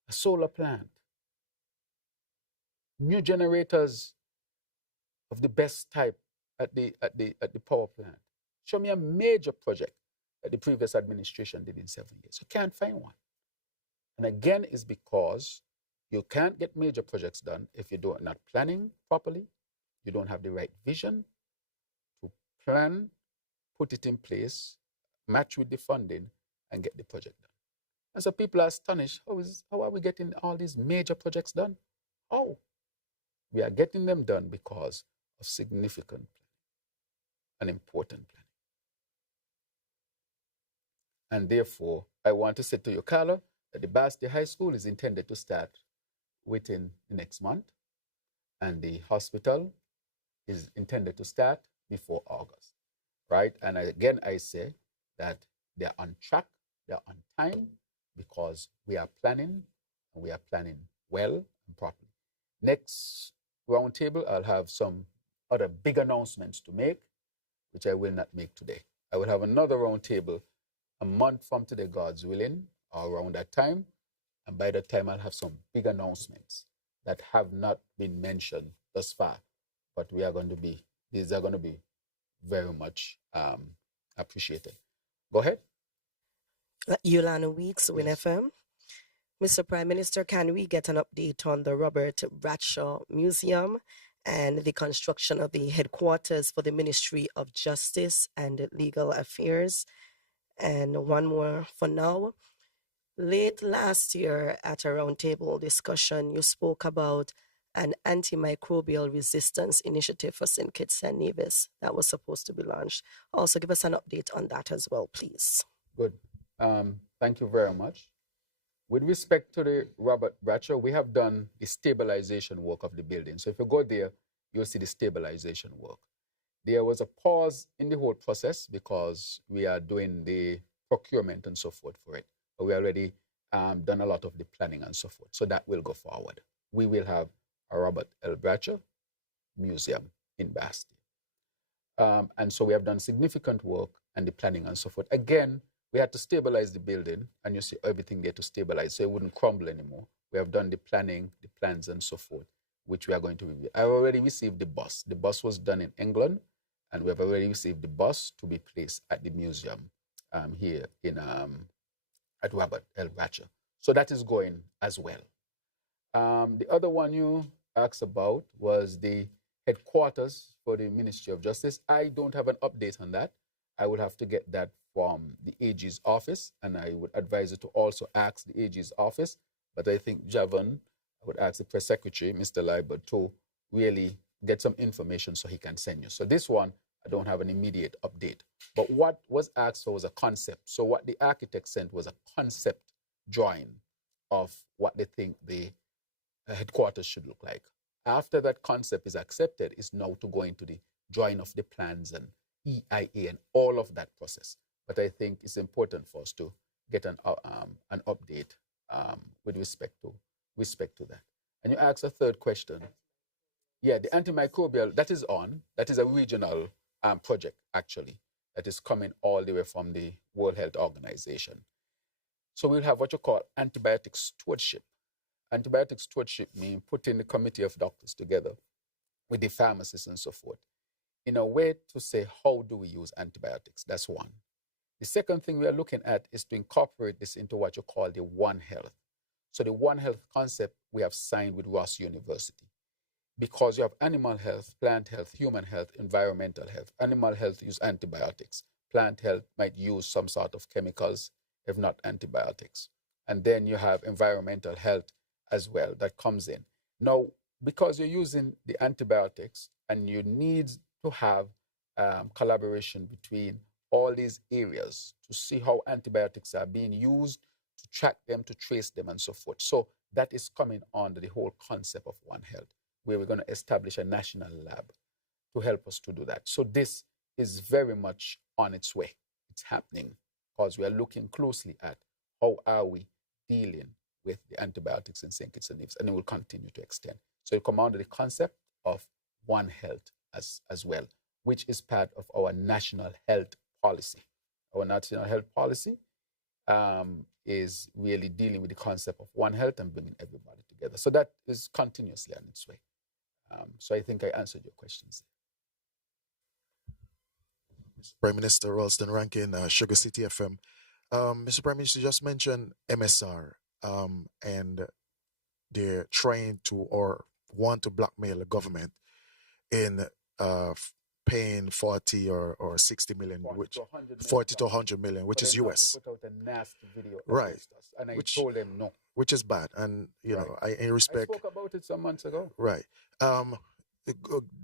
a solar plant, new generators of the best type at the power plant. Show me a major project that the previous administration did in 7 years. You can't find one. And again, it's because you can't get major projects done if you don't not planning properly, you don't have the right vision to plan, put it in place, match with the funding, and get the project done. And so people are astonished, how are we getting all these major projects done? How? We are getting them done because of significant planning and important planning. And therefore, I want to say to you, Carla, that the Basti High School is intended to start within the next month, and the hospital is intended to start before August, right? And again, I say that they're on track, they're on time, because we are planning, and we are planning well and properly. Next roundtable, I'll have some other big announcements to make, which I will not make today. I will have another roundtable a month from today, God's willing, or around that time. And by that time, I'll have some big announcements that have not been mentioned thus far. But these are going to be very much appreciated. Go ahead. Yolanda Weeks, Win Yes. FM. Mr. Prime Minister, can we get an update on the Robert Bradshaw Museum and the construction of the headquarters for the Ministry of Justice and Legal Affairs? And one more for now. Late last year at a roundtable discussion, you spoke about an antimicrobial resistance initiative for St. Kitts and Nevis that was supposed to be launched. Also, give us an update on that as well, please. Good. Thank you very much. With respect to the Robert Bradshaw, we have done the stabilization work of the building. So if you go there, you'll see the stabilization work. There was a pause in the whole process because we are doing the procurement and so forth for it. But we already done a lot of the planning and so forth. So that will go forward. We will have a Robert L. Bradshaw Museum in Basti. And so we have done significant work and the planning and so forth. Again, we had to stabilize the building, and you see everything there to stabilize so it wouldn't crumble anymore. We have done the planning, the plans, and so forth, which we are going to review. I already received the bus. The bus was done in England, and we have already received the bus to be placed at the museum here in at Robert L. Bradshaw. So that is going as well. The other one you asked about was the headquarters for the Ministry of Justice. I don't have an update on that. I would have to get that from the AG's office, and I would advise you to also ask the AG's office. But I think Javan, I would ask the press secretary, Mr. Liebert, to really get some information so he can send you. So this one, I don't have an immediate update. But what was asked for was a concept. So what the architect sent was a concept drawing of what they think the headquarters should look like. After that concept is accepted, it's now to go into the drawing of the plans and EIA and all of that process. But I think it's important for us to get an update with respect to that. And you asked a third question. Yeah, the antimicrobial, that is on. That is a regional project, actually, that is coming all the way from the World Health Organization. So we'll have what you call antibiotic stewardship. Antibiotic stewardship means putting the committee of doctors together with the pharmacists and so forth in a way to say, how do we use antibiotics? That's one. The second thing we are looking at is to incorporate this into what you call the One Health. So the One Health concept we have signed with Ross University, because you have animal health, plant health, human health, environmental health. Animal health use antibiotics. Plant health might use some sort of chemicals, if not antibiotics. And then you have environmental health as well that comes in. Now, because you're using the antibiotics and you need to have collaboration between all these areas to see how antibiotics are being used, to track them, to trace them, and so forth. So that is coming under the whole concept of One Health, where we're going to establish a national lab to help us to do that. So this is very much on its way. It's happening because we are looking closely at how are we dealing with the antibiotics in St. Kitts and Nevis, and it will continue to extend. So it comes under the concept of One Health as well, which is part of our national health policy. Our national health policy is really dealing with the concept of One Health and bringing everybody together. So that is continuously on its way. So I think I answered your questions. Prime Minister Ralston Rankin, Sugar City FM. Mr. Prime Minister just mentioned MSR, and they're trying to or want to blackmail the government in paying 40 or 60 million, which 40 to 100 million, which is US. Put out a nasty video Right. against us, and I told them no. Which is bad, and you know, in I respect. spoke about it some months ago. Right.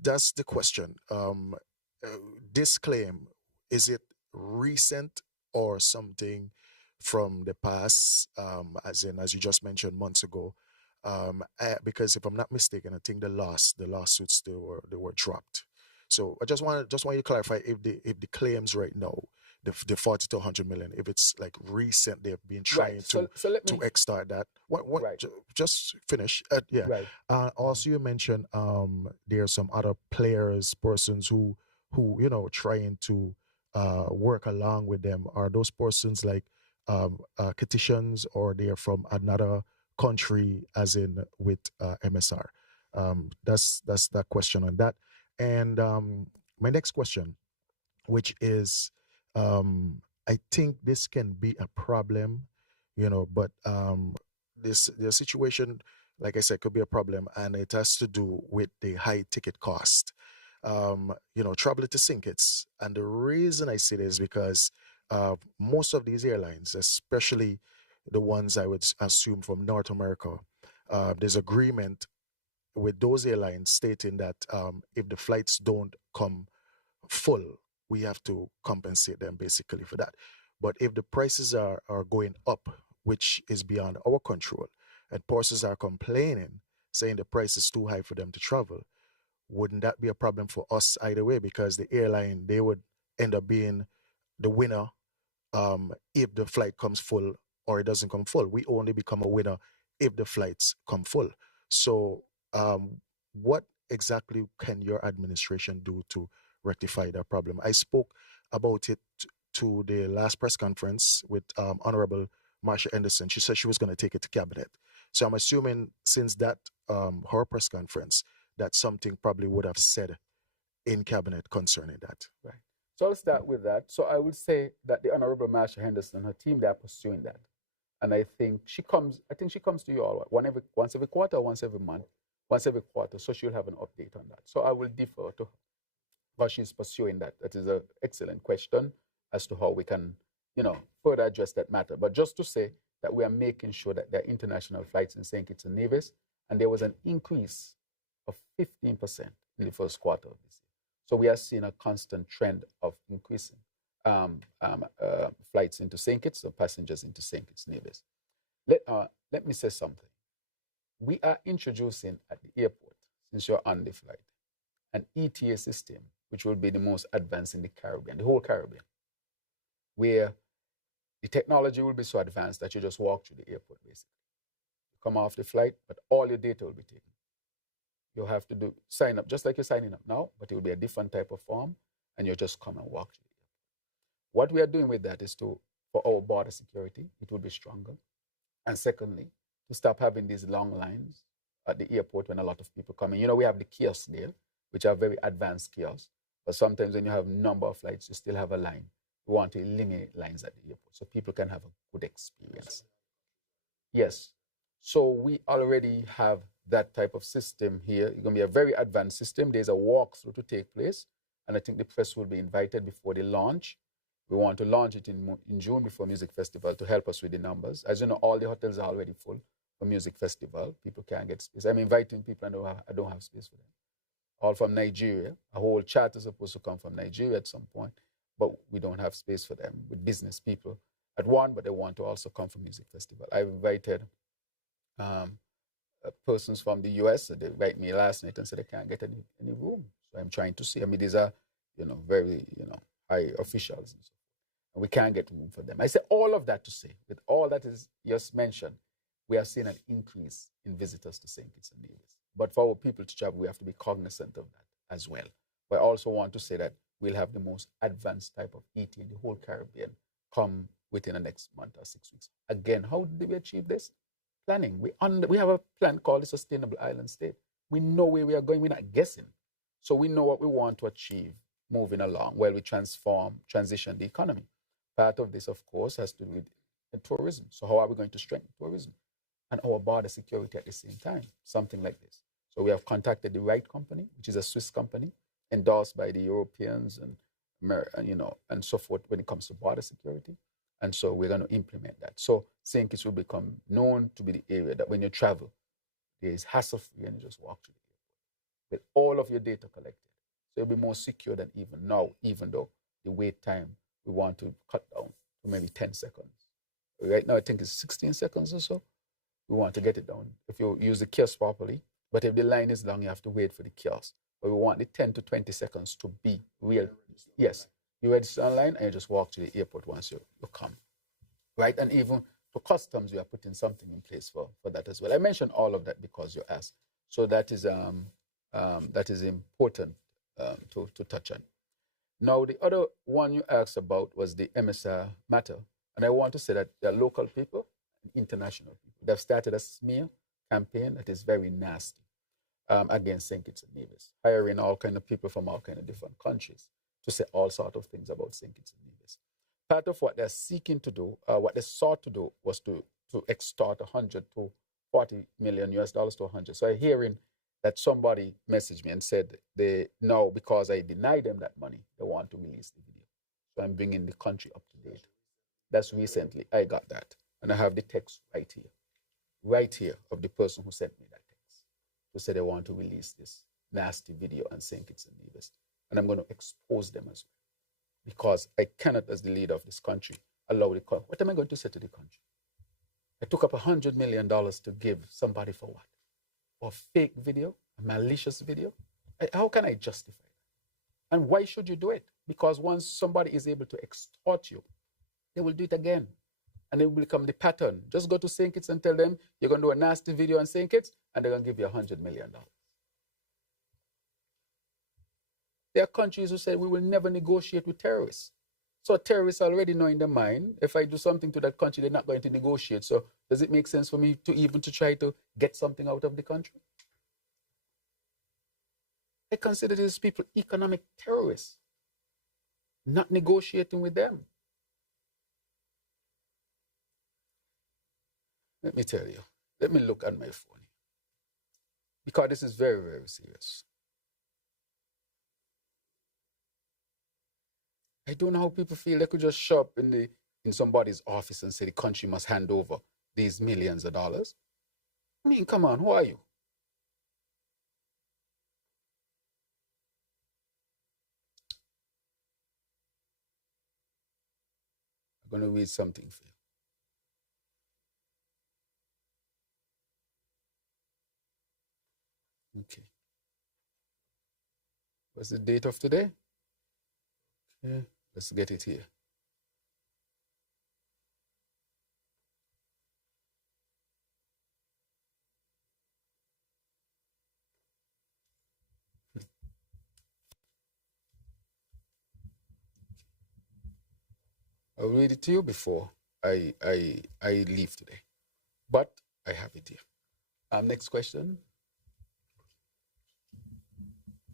That's the question. This claim, is it recent or something from the past, as you just mentioned months ago? Because if I'm not mistaken, I think the lawsuits they were dropped. So I just want you to clarify if the claims right now, the 40 to 100 million, if it's like recent they've been trying So let to me extort that. right Just finish. Yeah. right. Also, you mentioned there are some other persons who trying to work along with them. Are those persons like petitions, or they are from another country, as in with MSR? That's that question on that. And my next question, which is, I think this can be a problem, but the situation, like I said, could be a problem, and it has to do with the high ticket cost. Travel it to sink it. And the reason I say this is because most of these airlines, especially the ones I would assume from North America, there's agreement with those airlines stating that if the flights don't come full, we have to compensate them basically for that. But if the prices are going up, which is beyond our control, and persons are complaining, saying the price is too high for them to travel, wouldn't that be a problem for us either way? Because the airline, they would end up being the winner if the flight comes full or it doesn't come full. We only become a winner if the flights come full. So, what exactly can your administration do to rectify that problem? I spoke about it to the last press conference with Honorable Marsha Henderson. She said she was going to take it to cabinet. So I'm assuming since that her press conference, that something probably would have said in cabinet concerning that. Right. So I'll start with that. So I would say that the Honorable Marsha Henderson and her team, they are pursuing that. And I think she comes to you all once every quarter, once every month, once every quarter. So she'll have an update on that. So I will defer to her how she's pursuing that. That is an excellent question as to how we can, further address that matter. But just to say that we are making sure that there are international flights in St. Kitts and Nevis, and there was an increase of 15% in the first quarter of this year. So we are seeing a constant trend of increasing flights into St. Kitts, or passengers into St. Kitts Nevis. Let me say something. We are introducing at the airport, since you're on the flight, an ETA system, which will be the most advanced in the Caribbean, the whole Caribbean, where the technology will be so advanced that you just walk through the airport, basically. You come off the flight, but all your data will be taken. You'll have to sign up, just like you're signing up now, but it will be a different type of form, and you'll just come and walk through the airport. What we are doing with that is for our border security, it will be stronger. And secondly, to stop having these long lines at the airport when a lot of people come in. We have the kiosks there, which are very advanced kiosks. But sometimes when you have a number of flights, you still have a line. We want to eliminate lines at the airport so people can have a good experience. Yes. So we already have that type of system here. It's going to be a very advanced system. There's a walkthrough to take place. And I think the press will be invited before the launch. We want to launch it in June before Music Festival to help us with the numbers. As you know, all the hotels are already full for Music Festival. People can't get space. I'm inviting people, and I don't have space for them. All from Nigeria. A whole charter is supposed to come from Nigeria at some point, but we don't have space for them with business people at one, but they want to also come for Music Festival. I've invited persons from the US. They write me last night and said they can't get any room. So I'm trying to see. I mean, these are, very, high officials and so forth. And we can't get room for them. I say all of that to say, with all that is just mentioned, we are seeing an increase in visitors to St. Kitts and Nevis. But for our people to travel, we have to be cognizant of that as well. But I also want to say that we'll have the most advanced type of ET in the whole Caribbean come within the next month or 6 weeks. Again, how did we achieve this? Planning. We have a plan called the Sustainable Island State. We know where we are going. We're not guessing. So we know what we want to achieve moving along while we transition the economy. Part of this, of course, has to do with tourism. So how are we going to strengthen tourism and our border security at the same time? Something like this. So we have contacted the Right Company, which is a Swiss company, endorsed by the Europeans and so forth when it comes to border security. And so we're going to implement that. So St. Kitts will become known to be the area that when you travel, there is hassle-free and you just walk through the airport with all of your data collected. So it'll be more secure than even now, even though the wait time we want to cut down to maybe 10 seconds. Right now, I think it's 16 seconds or so. We want to get it down if you use the kiosk properly. But if the line is long, you have to wait for the kiosk. But we want the 10 to 20 seconds to be real. Yes, you register online and you just walk to the airport once you come. Right? And even for customs, we are putting something in place for that as well. I mentioned all of that because you asked. So that is important to touch on. Now, the other one you asked about was the MSR matter. And I want to say that there are local people and international people. They've started a smear campaign that is very nasty against St. Kitts and Nevis, hiring all kind of people from all kind of different countries to say all sorts of things about St. Kitts and Nevis. Part of what they're seeking to do, what they sought to do, was to extort 100 to 40 million US dollars to 100. So I'm hearing that somebody messaged me and said they now, because I denied them that money, they want to release the video. So I'm bringing the country up to date. That's recently. I got that. And I have the text right here of the person who sent me that text, who said they want to release this nasty video on St. Kitts and Nevis. And I'm going to expose them as well. Because I cannot, as the leader of this country, allow the country. What am I going to say to the country? I took up $100 million to give somebody for what? For a fake video, a malicious video? How can I justify that? And why should you do it? Because once somebody is able to extort you, they will do it again. And it will become the pattern. Just go to St. Kitts and tell them you're going to do a nasty video on St. Kitts, and they're going to give you $100 million. There are countries who say we will never negotiate with terrorists. So terrorists already know in their mind, if I do something to that country, they're not going to negotiate. So does it make sense for me to try to get something out of the country? I consider these people economic terrorists, not negotiating with them. Let me tell you. Let me look at my phone. Because this is very, very serious. I don't know how people feel they could just show up in somebody's office and say the country must hand over these millions of dollars. I mean, come on, who are you? I'm going to read something for you. Okay. What's the date of today? Okay, let's get it here. I'll read it to you before I leave today. But I have it here. Next question.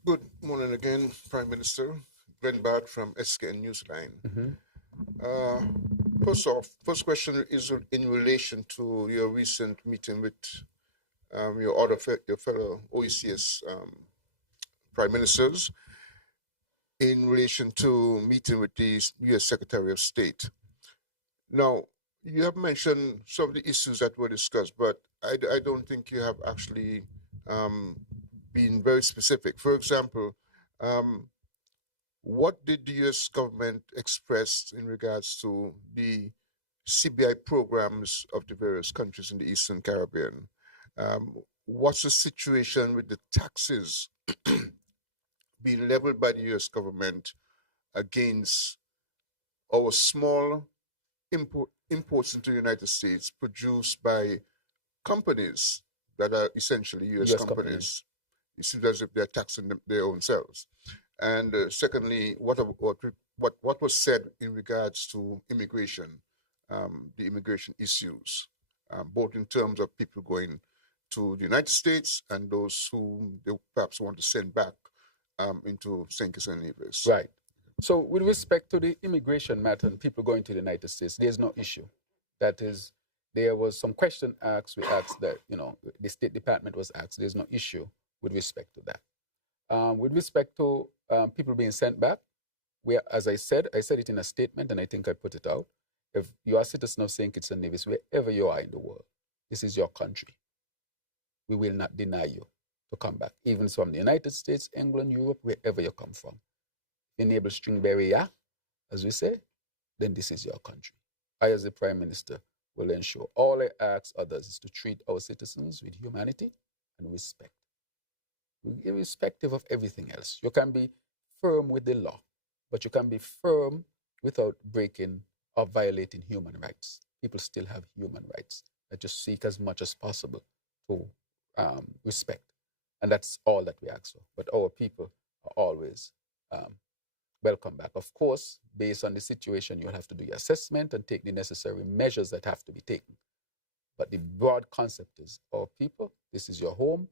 Good morning again, Prime Minister. Glenn Bart from SKN Newsline. First question is in relation to your recent meeting with your fellow OECS prime ministers in relation to meeting with the U.S. Secretary of State. Now, you have mentioned some of the issues that were discussed, but I don't think you have actually been very specific. For example, what did the U.S. government express in regards to the CBI programs of the various countries in the Eastern Caribbean? What's the situation with the taxes being leveled by the U.S. government against our small imports into the United States produced by companies that are essentially U.S. companies? It seems as if they're taxing their own selves. And secondly, what was said in regards to immigration, the immigration issues, both in terms of people going to the United States and those who they perhaps want to send back into St. Kitts and Nevis. Right. So with respect to the immigration matter and people going to the United States, there's no issue. That is, there was some question asked. We asked that, the State Department was asked. There's no issue with respect to that. With respect to people being sent back, as I said it in a statement, and I think I put it out. If you are a citizen of St. Kitts and Nevis, wherever you are in the world, this is your country. We will not deny you to come back, even from the United States, England, Europe, wherever you come from. Enable Stringberry, as we say, then this is your country. I, as the Prime Minister, will ensure all I ask others is to treat our citizens with humanity and respect, irrespective of everything else. You can be firm with the law, but you can be firm without breaking or violating human rights. People still have human rights that you seek as much as possible to respect. And that's all that we ask for. But our people are always welcome back. Of course, based on the situation, you'll have to do your assessment and take the necessary measures that have to be taken. But the broad concept is our people, this is your home.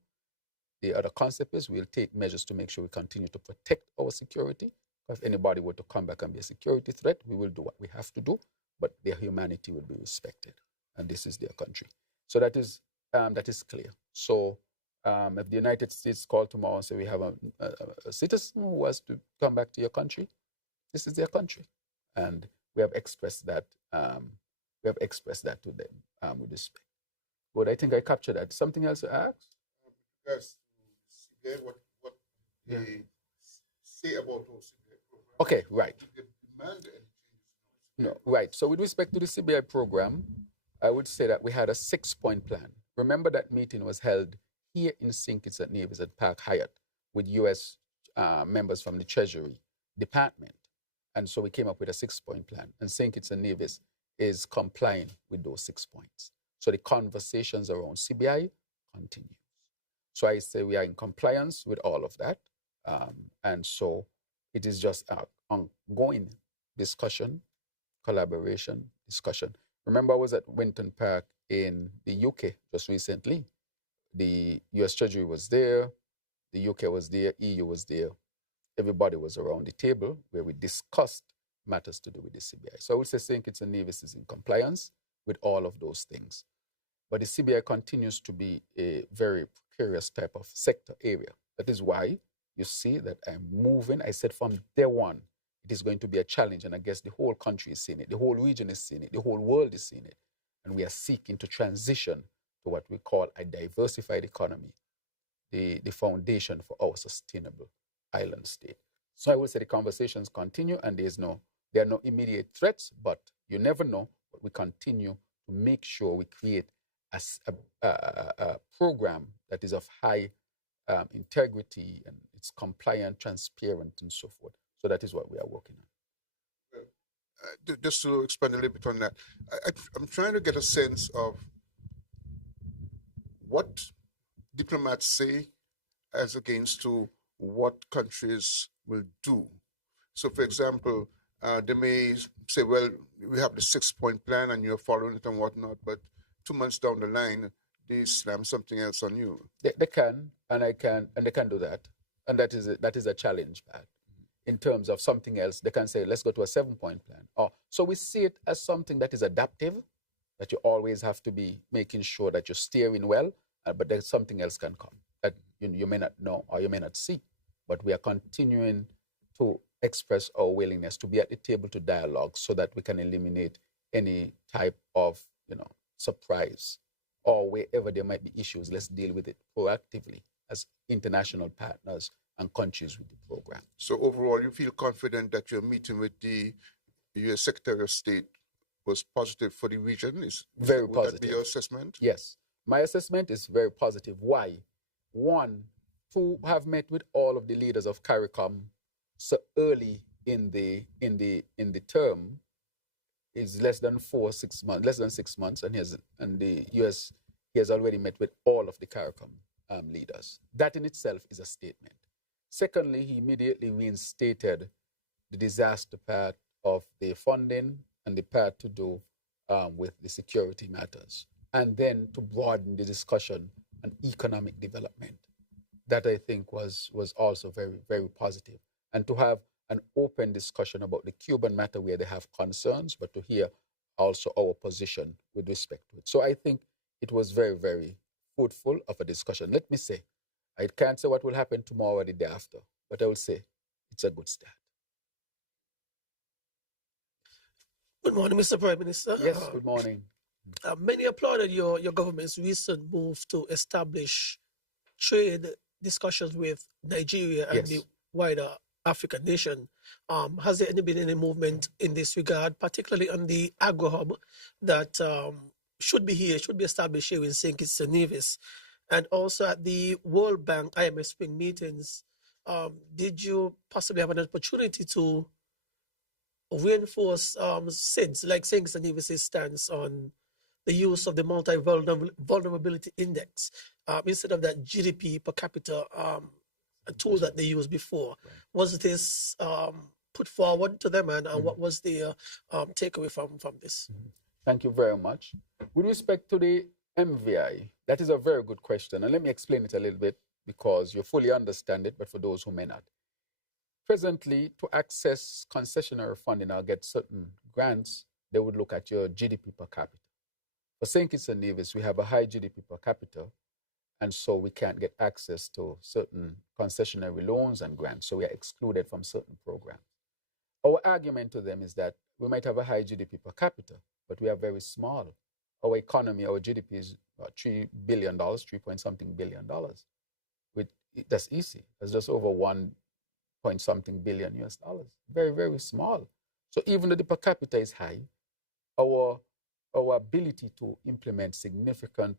The other concept is we'll take measures to make sure we continue to protect our security. If anybody were to come back and be a security threat, we will do what we have to do, but their humanity will be respected. And this is their country. So that is clear. So if the United States call tomorrow and say we have a citizen who has to come back to your country, this is their country. And we have expressed that to them with respect. But I think I captured that. Something else to ask? Yes. What they say about those program. Okay, right. They demand any changes. No, right. So with respect to the CBI program, I would say that we had a 6-point plan. Remember that meeting was held here in St. Kitts at Nevis at Park Hyatt with U.S. Members from the Treasury Department. And so we came up with a 6-point plan. And St. Kitts and Nevis is complying with those 6 points. So the conversations around CBI continue. So I say we are in compliance with all of that. And so it is just an ongoing discussion, collaboration, discussion. Remember, I was at Winton Park in the UK just recently. The US Treasury was there, the UK was there, EU was there. Everybody was around the table where we discussed matters to do with the CBI. So I would say St. Kitts and Nevis is in compliance with all of those things. But the CBI continues to be a very precarious type of sector area. That is why you see that I'm moving. I said from day one, it is going to be a challenge. And I guess the whole country is seeing it. The whole region is seeing it. The whole world is seeing it. And we are seeking to transition to what we call a diversified economy, the foundation for our sustainable island state. So I would say the conversations continue and there are no immediate threats, but you never know. But we continue to make sure we create a program that is of high integrity and it's compliant, transparent, and so forth. So that is what we are working on. Just to expand a little bit on that, I'm trying to get a sense of what diplomats say as against to what countries will do. So, for example, they may say, well, we have the 6-point plan and you're following it and whatnot, but 2 months down the line, they slam something else on you. They can, and they can do that. And that is a challenge, Pat. In terms of something else, they can say, let's go to a 7-point plan. So we see it as something that is adaptive, that you always have to be making sure that you're steering well, but there's something else can come that you may not know or you may not see. But we are continuing to express our willingness to be at the table to dialogue so that we can eliminate any type of, surprise or wherever there might be issues. Let's deal with it proactively as international partners and countries with the program. So overall, you feel confident that your meeting with the U.S. Secretary of State was positive for the region? Very would positive. That be your assessment? Yes. My assessment is very positive. Why? One, to have met with all of the leaders of CARICOM so early in the term is less than 6 months, and the US, he has already met with all of the CARICOM leaders. That in itself is a statement. Secondly, he immediately reinstated the disaster part of the funding and the part to do with the security matters, and then to broaden the discussion on economic development. That I think was also very, very positive. And to have an open discussion about the Cuban matter where they have concerns, but to hear also our position with respect to it. So I think it was very, very fruitful of a discussion. Let me say, I can't say what will happen tomorrow or the day after, but I will say it's a good start. Good morning, Mr. Prime Minister. Yes, good morning. Many applauded your government's recent move to establish trade discussions with Nigeria and Yes. the wider African nation. Has there been any movement in this regard, particularly on the agro hub that should be established here in St. Kitts and Nevis? And also at the World Bank IMF Spring meetings, did you possibly have an opportunity to reinforce SIDS, like St. Kitts and Nevis' stance on the use of the multi-vulnerability index instead of that GDP per capita a tool that they used before? Was this put forward to them, and what was the takeaway from this? Thank you very much. With respect to the MVI, that is a very good question, and let me explain it a little bit because you fully understand it, but for those who may not. Presently, to access concessionary funding or get certain grants, they would look at your GDP per capita. For St. Kitts and Nevis, we have a high GDP per capita, and so we can't get access to certain concessionary loans and grants, so we are excluded from certain programs. Our argument to them is that we might have a high GDP per capita, but we are very small. Our economy, our GDP is about $3 billion, 3-point-something billion dollars. That's easy. That's just over 1-point-something billion US dollars. Very, very small. So even though the per capita is high, our ability to implement significant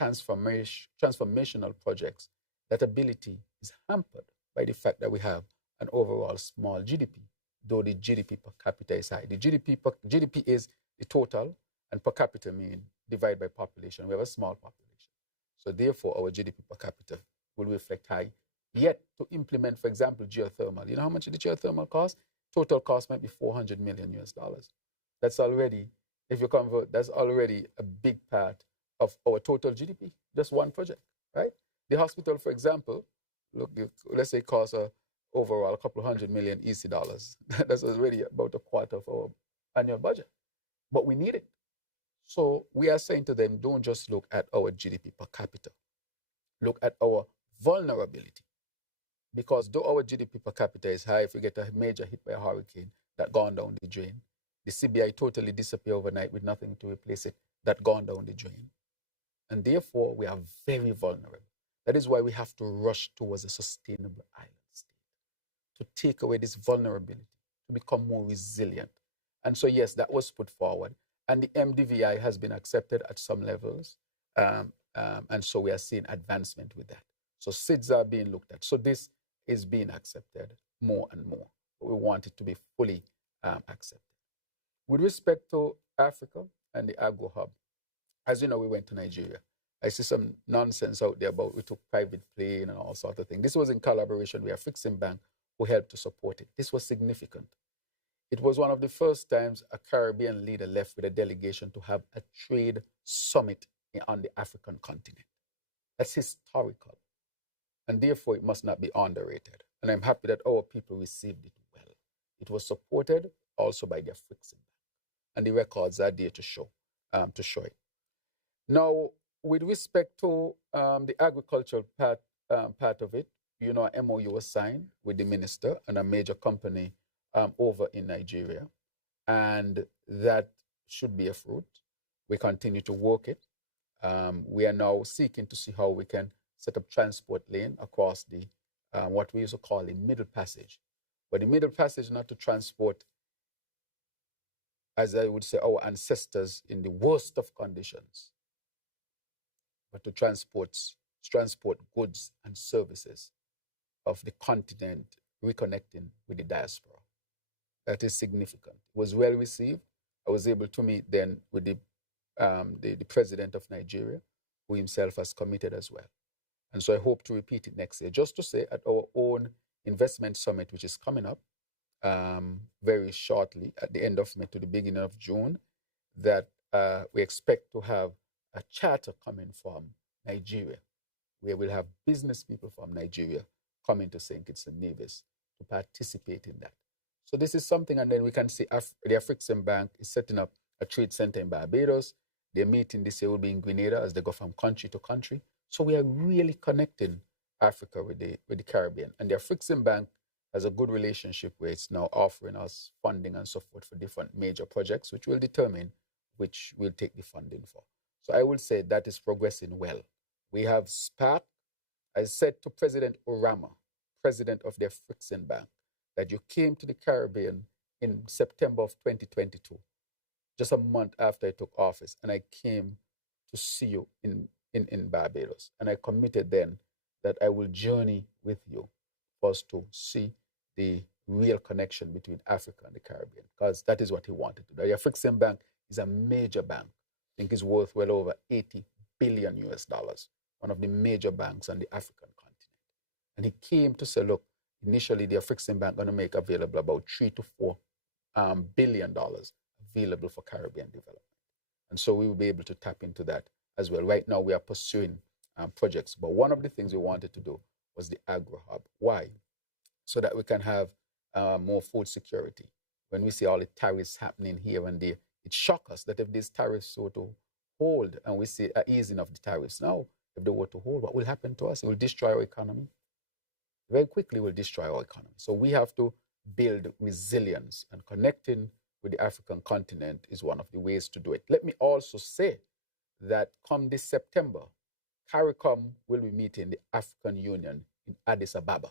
transformational projects, that ability is hampered by the fact that we have an overall small GDP, though the GDP per capita is high. The GDP is the total, and per capita mean divided by population. We have a small population. So therefore, our GDP per capita will reflect high. Yet, to implement, for example, geothermal, you know how much the geothermal cost? Total cost might be 400 million US dollars. That's already, if you convert, that's already a big part of our total GDP, just one project, right? The hospital, for example, look, let's say it costs overall a couple $100 million EC dollars. That's already about a quarter of our annual budget, but we need it. So we are saying to them, don't just look at our GDP per capita, look at our vulnerability. Because though our GDP per capita is high, if we get a major hit by a hurricane, that gone down the drain. The CBI totally disappear overnight with nothing to replace it, that gone down the drain. And therefore, we are very vulnerable. That is why we have to rush towards a sustainable island state, to take away this vulnerability, to become more resilient. And so, yes, that was put forward. And the MDVI has been accepted at some levels. And so we are seeing advancement with that. So SIDS are being looked at. So this is being accepted more and more. But we want it to be fully accepted. With respect to Africa and the Agro Hub, as you know, we went to Nigeria. I see some nonsense out there about we took private plane and all sorts of things. This was in collaboration with Afreximbank, who helped to support it. This was significant. It was one of the first times a Caribbean leader left with a delegation to have a trade summit on the African continent. That's historical. And therefore, it must not be underrated. And I'm happy that our people received it well. It was supported also by the Afreximbank. And the records are there to show it. Now, with respect to the agricultural part of it, you know, an MOU was signed with the minister and a major company over in Nigeria, and that should be a fruit. We continue to work it. We are now seeking to see how we can set up transport lane across the what we used to call the Middle Passage. But the Middle Passage not to transport, as I would say, our ancestors in the worst of conditions, but to transport goods and services of the continent reconnecting with the diaspora. That is significant. It was well received. I was able to meet then with the president of Nigeria, who himself has committed as well. And so I hope to repeat it next year. Just to say, at our own investment summit, which is coming up very shortly, at the end of May to the beginning of June, that we expect to have a charter coming from Nigeria, where we'll have business people from Nigeria coming to St. Kitts and Nevis to participate in that. So this is something, and then we can see the Afreximbank is setting up a trade center in Barbados. Their meeting this year will be in Grenada as they go from country to country. So we are really connecting Africa with the Caribbean. And the Afreximbank has a good relationship where it's now offering us funding and so forth for different major projects, which will determine which we'll take the funding for. So I will say that is progressing well. We have SPAC. I said to President Orama president of the African Bank, that you came to the Caribbean in September of 2022, just a month after I took office, and I came to see you in Barbados. And I committed then that I will journey with you for us to see the real connection between Africa and the Caribbean, because that is what he wanted to do. The African Bank is a major bank. I think it's worth well over 80 billion US dollars, one of the major banks on the African continent. And he came to say, look, initially the African Bank going to make available about $3 to $4 billion available for Caribbean development. And so we will be able to tap into that as well. Right now we are pursuing projects, but one of the things we wanted to do was the agro hub. Why? So that we can have more food security. When we see all the tariffs happening here and there, it shocks us that if these tariffs were to hold, and we see an easing of the tariffs now, if they were to hold, what will happen to us? It will destroy our economy. Very quickly will destroy our economy. So we have to build resilience, and connecting with the African continent is one of the ways to do it. Let me also say that come this September, CARICOM will be meeting the African Union in Addis Ababa,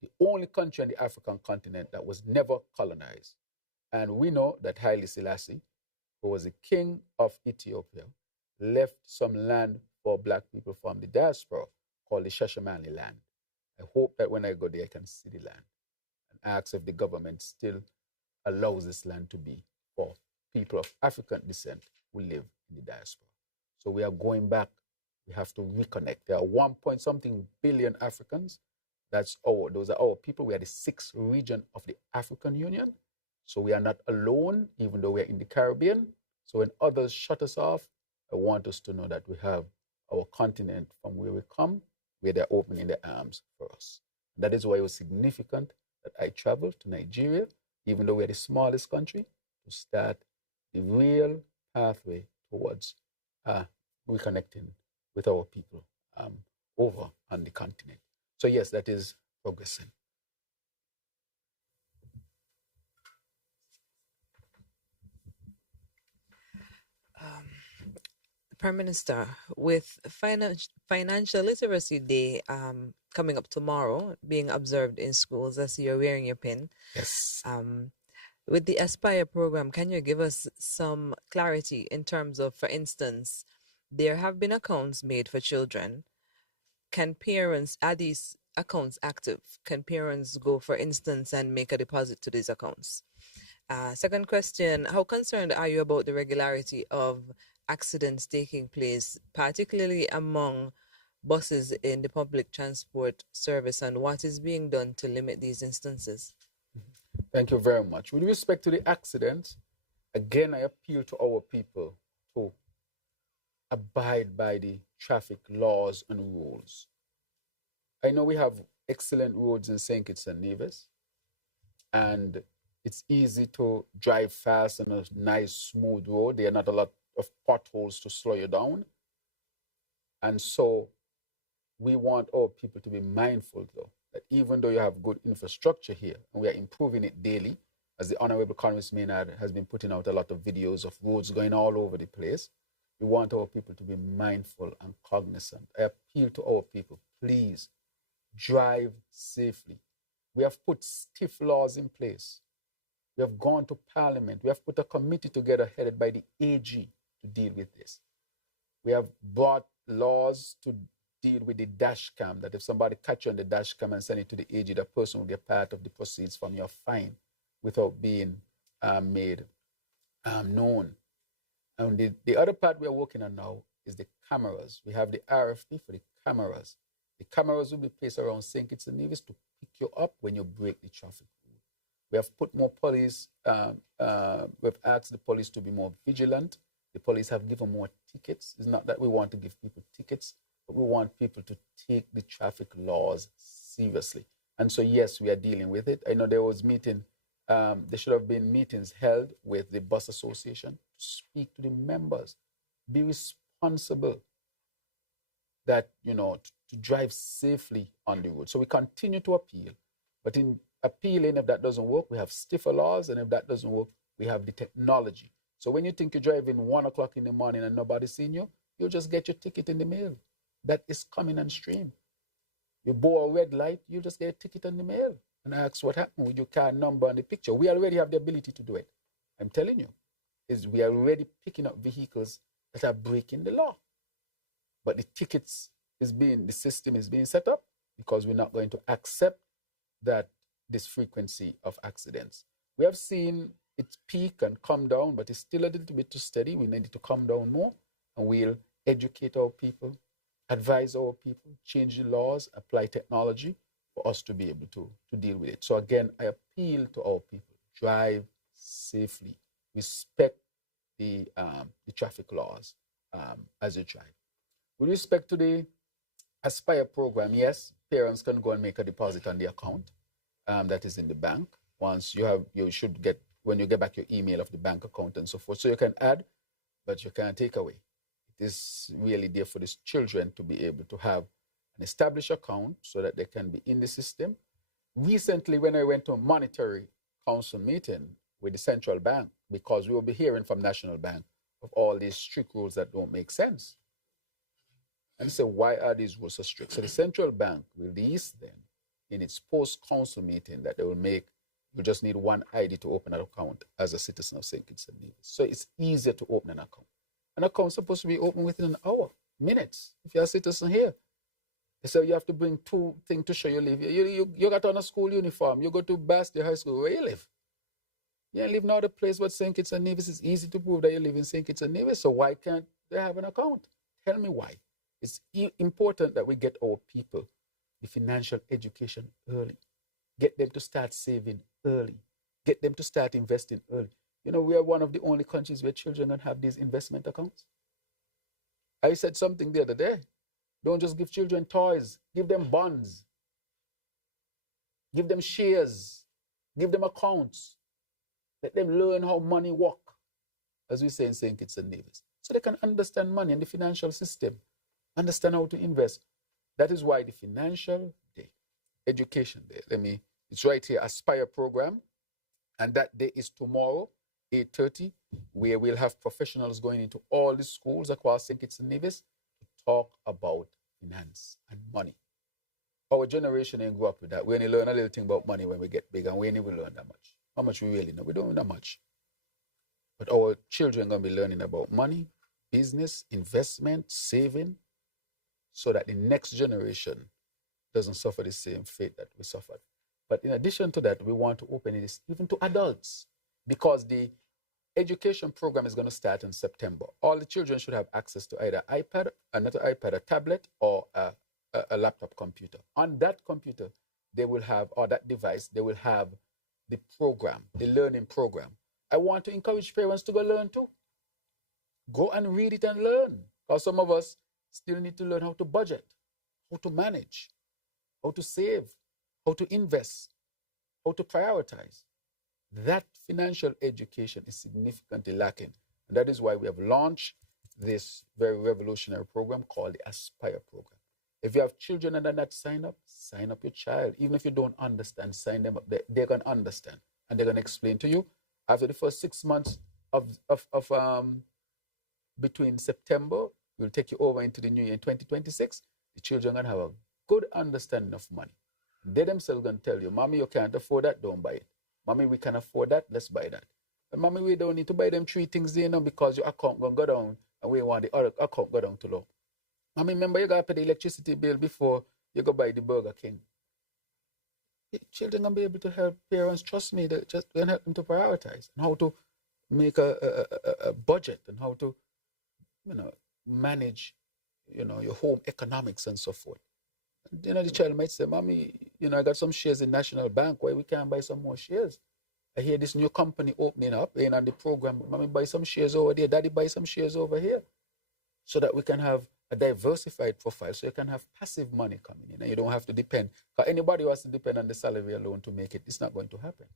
the only country on the African continent that was never colonized. And we know that Haile Selassie, who was the king of Ethiopia, left some land for black people from the diaspora called the Shashamane land. I hope that when I go there, I can see the land and ask if the government still allows this land to be for people of African descent who live in the diaspora. So we are going back. We have to reconnect. There are 1-point-something billion Africans. Those are our people. We are the 6th region of the African Union. So we are not alone, even though we are in the Caribbean. So when others shut us off, I want us to know that we have our continent from where we come, where they're opening their arms for us. And that is why it was significant that I traveled to Nigeria, even though we're the smallest country, to start the real pathway towards reconnecting with our people over on the continent. So yes, that is progressing. Prime Minister, with Financial Literacy Day coming up tomorrow, being observed in schools as you're wearing your pin. Yes. With the Aspire program, can you give us some clarity in terms of, for instance, there have been accounts made for children. Can parents, are these accounts active? Can parents go, for instance, and make a deposit to these accounts? Second question, how concerned are you about the regularity of accidents taking place, particularly among buses in the public transport service, and what is being done to limit these instances? Thank you very much. With respect to the accidents, again, I appeal to our people to abide by the traffic laws and rules. I know we have excellent roads in St. Kitts and Nevis, and it's easy to drive fast on a nice, smooth road. There are not a lot of potholes to slow you down. And so we want our people to be mindful, though, that even though you have good infrastructure here, and we are improving it daily, as the Honorable Economist Maynard has been putting out a lot of videos of roads going all over the place, we want our people to be mindful and cognizant. I appeal to our people, please, drive safely. We have put stiff laws in place. We have gone to Parliament. We have put a committee together headed by the AG to deal with this. We have brought laws to deal with the dash cam, that if somebody catch you on the dash cam and send it to the AG, the person will get part of the proceeds from your fine without being made known. And the other part we are working on now is the cameras. We have the RFP for the cameras. The cameras will be placed around St. Kitts and Nevis to pick you up when you break the traffic rule. We have put more police, we've asked the police to be more vigilant. The police have given more tickets. It's not that we want to give people tickets, but we want people to take the traffic laws seriously. And so, yes, we are dealing with it. I know there was there should have been meetings held with the bus association to speak to the members. Be responsible that, to drive safely on the road. So we continue to appeal. But in appealing, if that doesn't work, we have stiffer laws. And if that doesn't work, we have the technology. So when you think you're driving 1 o'clock in the morning and nobody's seen you, you'll just get your ticket in the mail. That is coming on stream. You bore a red light, you just get a ticket in the mail and ask what happened with your car number and the picture. We already have the ability to do it. I'm telling you, is we are already picking up vehicles that are breaking the law. But the the system is being set up because we're not going to accept that this frequency of accidents. We have seen it peak and come down, but it's still a little bit too steady. We need it to come down more, and we'll educate our people, advise our people, change the laws, apply technology for us to be able to deal with it. So again, I appeal to our people: drive safely, respect the traffic laws as you drive. With respect to the Aspire program, yes, parents can go and make a deposit on the account that is in the bank. Once you should get, when you get back your email of the bank account and so forth. So you can add, but you can't take away. It is really there for these children to be able to have an established account so that they can be in the system. Recently, when I went to a monetary council meeting with the central bank, because we will be hearing from National Bank of all these strict rules that don't make sense. And so why are these rules so strict? So the central bank released them in its post-council meeting that they will make, you just need one ID to open an account as a citizen of St. Kitts and Nevis. So it's easier to open an account. An account is supposed to be open within an hour, minutes. If you're a citizen here, they say you have to bring 2 things to show you live. You got on a school uniform. You go to Basti High School. Where you live? You live in another place but St. Kitts and Nevis. It's easy to prove that you live in St. Kitts and Nevis. So why can't they have an account? Tell me why. It's important that we get our people the financial education early. Get them to start saving early. Get them to start investing early. You know, we are one of the only countries where children don't have these investment accounts. I said something the other day. Don't just give children toys. Give them bonds. Give them shares. Give them accounts. Let them learn how money works, as we say in St. Kitts and Nevis, so they can understand money and the financial system, understand how to invest. That is why the Financial Day, Education Day, it's right here, Aspire program, and that day is tomorrow, 8:30, where we'll have professionals going into all the schools across St. Kitts and Nevis to talk about finance and money. Our generation ain't grew up with that. We only learn a little thing about money when we get big, and we ain't even learn that much. How much we really know? We don't know that much. But our children are going to be learning about money, business, investment, saving, so that the next generation doesn't suffer the same fate that we suffered. But in addition to that, we want to open it even to adults, because the education program is going to start in September. All the children should have access to either iPad, another iPad, a tablet, or a laptop computer. On that computer, they will have, or that device, they will have the program, the learning program. I want to encourage parents to go learn too. Go and read it and learn. Because some of us still need to learn how to budget, how to manage, how to save, how to invest, how to prioritize. That financial education is significantly lacking. And that is why we have launched this very revolutionary program called the Aspire program. If you have children and are not sign up your child. Even if you don't understand, sign them up. They're going to understand. And they're going to explain to you. After the first 6 months of between September, we'll take you over into the new year in 2026. The children are going to have a good understanding of money. They themselves are going to tell you, Mommy, you can't afford that, don't buy it. Mommy, we can afford that, let's buy that. And Mommy, we don't need to buy them 3 things, because your account going to go down and we want the other account go down too low. Mommy, remember you got to pay the electricity bill before you go buy the Burger King. The children going to be able to help parents, trust me, they're just going to help them to prioritize and how to make a budget and how to, manage, your home economics and so forth. The child might say, Mommy, I got some shares in National Bank. Why we can't buy some more shares? I hear this new company opening up and on the program. Mommy, buy some shares over there. Daddy, buy some shares over here. So that we can have a diversified profile. So you can have passive money coming in and you don't have to depend. Because anybody who has to depend on the salary alone to make it, it's not going to happen.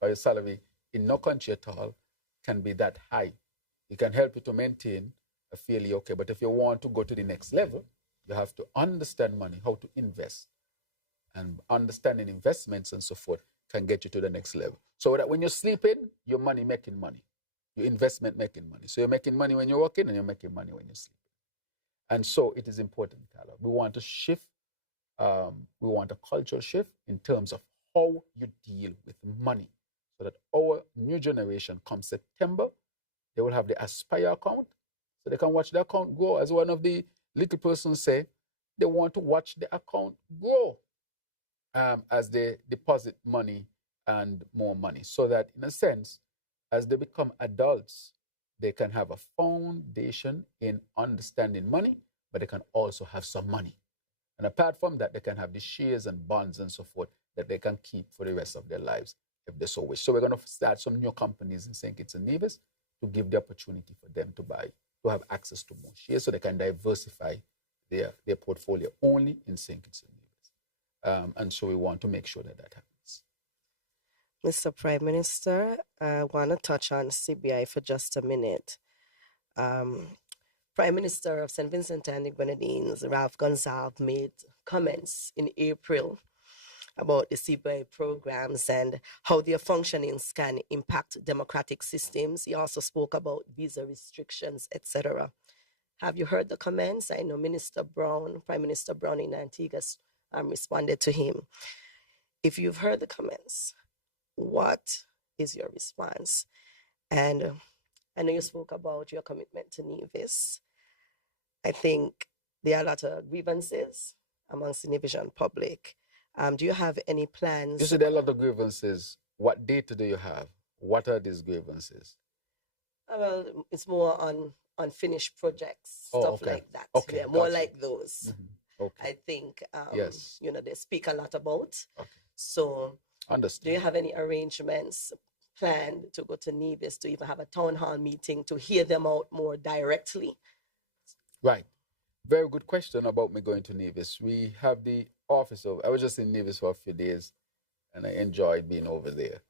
Because your salary in no country at all can be that high. It can help you to maintain a fairly okay. But if you want to go to the next level, you have to understand money, how to invest. And understanding investments and so forth can get you to the next level. So that when you're sleeping, your money making money. Your investment making money. So you're making money when you're working and you're making money when you're sleeping. And so it is important, Carla. We want to shift We want a cultural shift in terms of how you deal with money, so that our new generation, come September, they will have the Aspire account, so they can watch the account grow. As one of the little persons say, they want to watch the account grow as they deposit money and more money, so that in a sense, as they become adults, they can have a foundation in understanding money, but they can also have some money. And apart from that, they can have the shares and bonds and so forth that they can keep for the rest of their lives if they so wish. So we're going to start some new companies in St. Kitts and Nevis to give the opportunity for them to have access to more shares so they can diversify their portfolio only in St. Kitts and Nevis. And so we want to make sure that that happens. Mr. Prime Minister, I want to touch on CBI for just a minute. Prime Minister of St. Vincent and the Grenadines, Ralph Gonsalves, made comments in April about the CBI programs and how their functionings can impact democratic systems. He also spoke about visa restrictions, etc. Have you heard the comments? I know Prime Minister Brown in Antigua responded to him. If you've heard the comments, what is your response? And I know you spoke about your commitment to Nevis. I think there are a lot of grievances amongst the Nevisian public. Do you have any plans? You said there are a lot of grievances. What data do you have? What are these grievances? Well, it's more on unfinished projects, stuff okay. like that. Okay, yeah, more gotcha. like those. Mm-hmm. Okay. I think, yes. they speak a lot about. Okay. So, understand. Do you have any arrangements planned to go to Nevis to even have a town hall meeting to hear them out more directly? Right. Very good question about me going to Nevis. We have the office of, I was just in Nevis for a few days and I enjoyed being over there.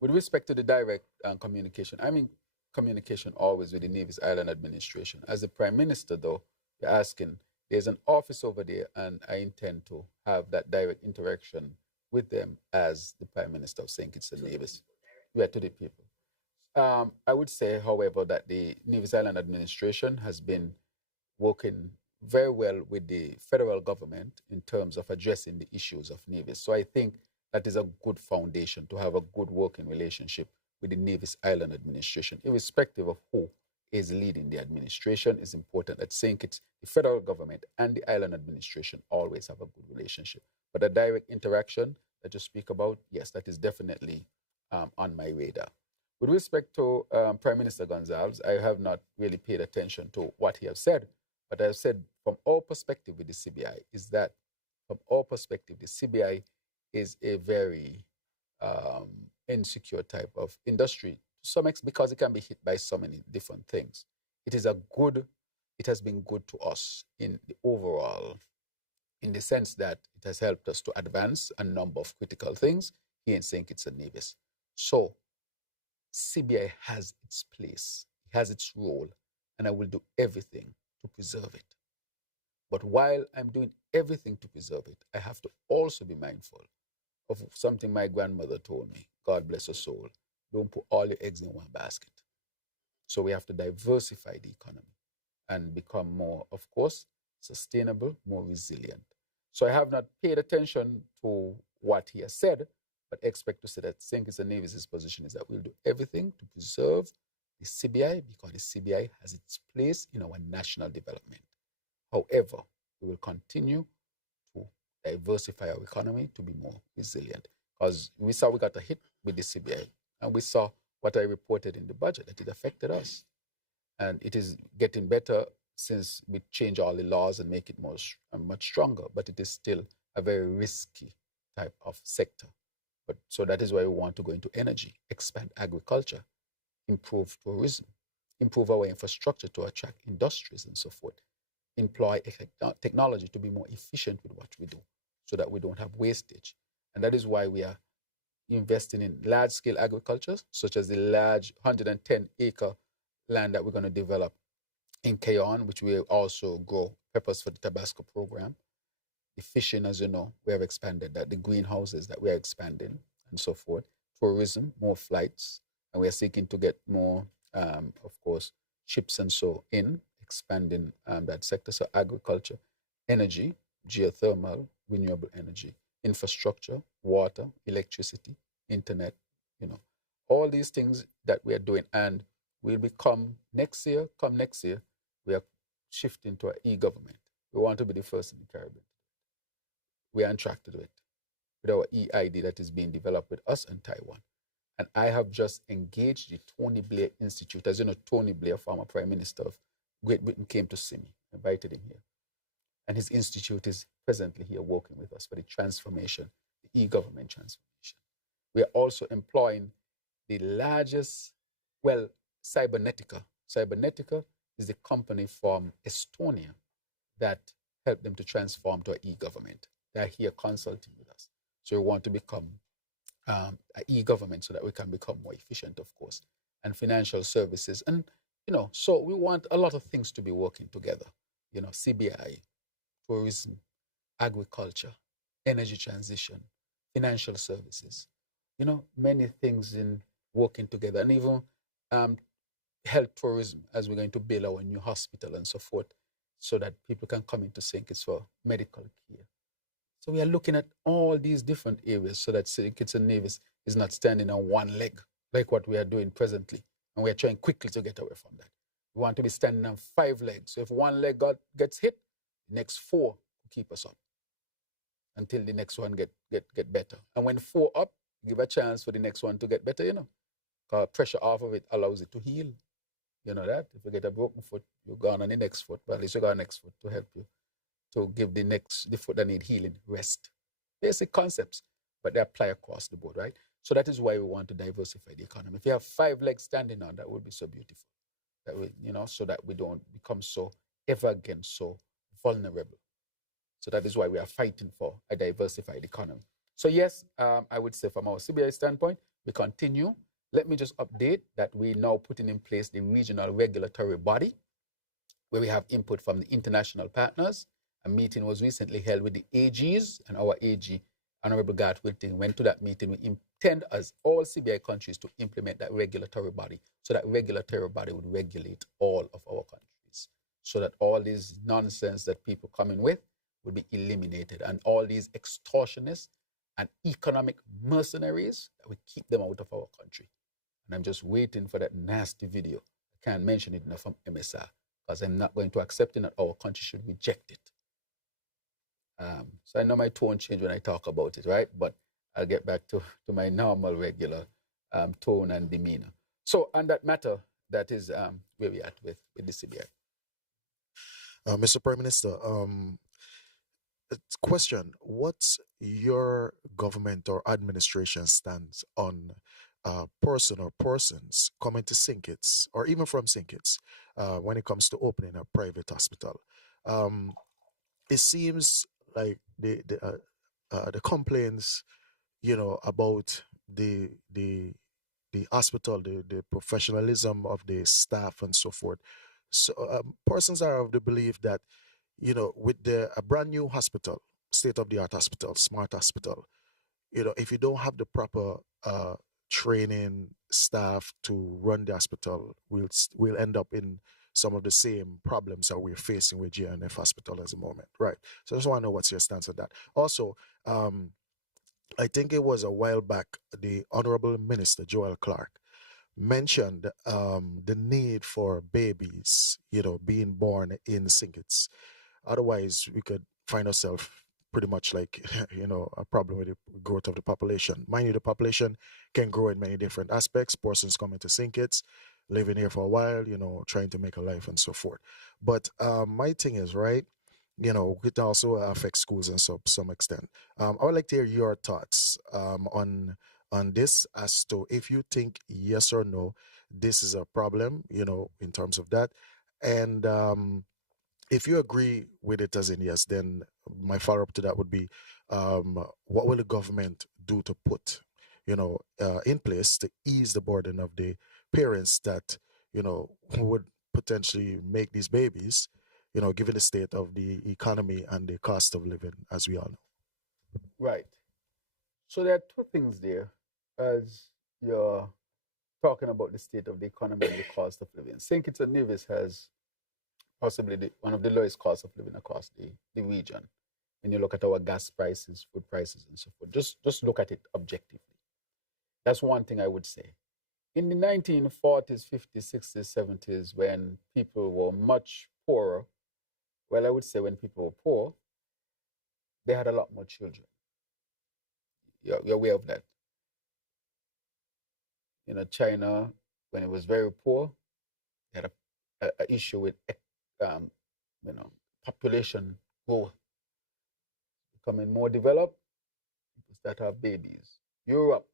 With respect to the direct communication, I'm in communication always with the Nevis Island Administration. As the Prime Minister, though, you're asking, there's an office over there and I intend to have that direct interaction with them as the Prime Minister of St. Kitts and Nevis. Yeah, to the people. I would say, however, that the Nevis Island Administration has been working very well with the federal government in terms of addressing the issues of Nevis. So I think that is a good foundation to have a good working relationship with the Nevis Island Administration, irrespective of who is leading the administration. It's important that St. Kitts, the federal government and the island administration always have a good relationship. But a direct interaction that you speak about, yes, that is definitely on my radar. With respect to Prime Minister Gonsalves, I have not really paid attention to what he has said, but I have said from our perspective with the CBI is that from our perspective, the CBI is a very insecure type of industry to some extent because it can be hit by so many different things. It has been good to us in the overall, in the sense that it has helped us to advance a number of critical things here in St. Kitts and Nevis. So CBI has its place, it has its role, and I will do everything to preserve it. But while I'm doing everything to preserve it, I have to also be mindful of something my grandmother told me. God bless her soul. Don't put all your eggs in one basket. So we have to diversify the economy and become more, of course, sustainable, more resilient. So I have not paid attention to what he has said, but expect to say that St. Kitts and Nevis' position is that we'll do everything to preserve the CBI because the CBI has its place in our national development. However, we will continue to diversify our economy to be more resilient because we saw we got a hit with the CBI and we saw what I reported in the budget, that it affected us. And it is getting better since we change all the laws and make it much stronger, but it is still a very risky type of sector. But so that is why we want to go into energy, expand agriculture, improve tourism, improve our infrastructure to attract industries and so forth, employ technology to be more efficient with what we do so that we don't have wastage. And that is why we are investing in large-scale agriculture, such as the large 110-acre land that we're going to develop in Keon, which will also grow peppers for the Tabasco program. The fishing, as you know, we have expanded that, the greenhouses that we are expanding and so forth. Tourism, more flights, and we are seeking to get more, of course, ships and so in, expanding that sector. So agriculture, energy, geothermal, renewable energy, infrastructure, water, electricity, internet, all these things that we are doing. And we'll become next year, we are shifting to an e-government. We want to be the first in the Caribbean. We are on track to do it with our e-ID that is being developed with us and Taiwan. And I have just engaged the Tony Blair Institute. As you know, Tony Blair, former Prime Minister of Great Britain, came to see me, invited him here. And his institute is presently here working with us for the transformation, the e-government transformation. We are also employing the largest, Cybernetica. Cybernetica is the company from Estonia that helped them to transform to an e-government. They're here consulting with us. So we want to become an e-government so that we can become more efficient, of course, and financial services. And, so we want a lot of things to be working together. CBI, tourism, agriculture, energy transition, financial services, many things in working together, and even health tourism, as we're going to build our new hospital and so forth, so that people can come into St. Kitts for medical care. So we are looking at all these different areas so that St. Kitts and Nevis is not standing on one leg like what we are doing presently. And we are trying quickly to get away from that. We want to be standing on 5 legs. So if one leg gets hit, the next 4 will keep us up until the next one get better. And when 4 up, give a chance for the next one to get better, because pressure off of it allows it to heal. You know that? If you get a broken foot, you're gone on the next foot, but at least you got a next foot to help you, to give the foot that need healing rest. Basic concepts, but they apply across the board, right? So that is why we want to diversify the economy. If you have 5 legs standing on, that would be so beautiful. That we, so that we don't become so vulnerable. So that is why we are fighting for a diversified economy. So yes, I would say from our CBI standpoint, we continue. Let me just update that we're now putting in place the regional regulatory body, where we have input from the international partners. A meeting was recently held with the AGs, and our AG, Honorable Garth Wilting, went to that meeting. We intend, as all CBI countries, to implement that regulatory body, so that regulatory body would regulate all of our countries, so that all this nonsense that people come in with would be eliminated, and all these extortionists and economic mercenaries, that we keep them out of our country. And I'm just waiting for that nasty video. I can't mention it enough from MSR, because I'm not going to accept it, that our country should reject it. So I know my tone changed when I talk about it, right? But I'll get back to my normal, regular tone and demeanor. So on that matter, that is where we're at with the CBI. Mr. Prime Minister, question: what's your government or administration stance on person or persons coming to St. Kitts, or even from St. Kitts, when it comes to opening a private hospital? It seems like the complaints, about the hospital, the professionalism of the staff and so forth. So persons are of the belief that, with a brand new hospital, state-of-the-art hospital, smart hospital, if you don't have the proper training staff to run the hospital, we'll end up in some of the same problems that we're facing with JNF Hospital at the moment, right? So I just want to know what's your stance on that. Also, I think it was a while back, the Honorable Minister Joel Clark mentioned the need for babies, being born in St. Kitts. Otherwise, we could find ourselves pretty much like, a problem with the growth of the population. Mind you, the population can grow in many different aspects. Persons coming to St. Kitts, living here for a while, trying to make a life and so forth. But my thing is, right, it also affects schools in some extent. I would like to hear your thoughts on this, as to if you think yes or no, this is a problem, in terms of that. And if you agree with it as in yes, then my follow-up to that would be, what will the government do to put, in place to ease the burden of the parents that, who would potentially make these babies, given the state of the economy and the cost of living, as we all know. Right. So there are 2 things there, as you're talking about the state of the economy and the cost of living. St. Kitts and Nevis has possibly one of the lowest costs of living across the region. when you look at our gas prices, food prices, and so forth. Just look at it objectively. That's one thing I would say. In the 1940s, 50s, 60s, 70s, when people were much poorer, well, I would say when people were poor, they had a lot more children. You're aware of that. China, when it was very poor, they had a issue with population growth. Becoming more developed, people start to have babies. Europe,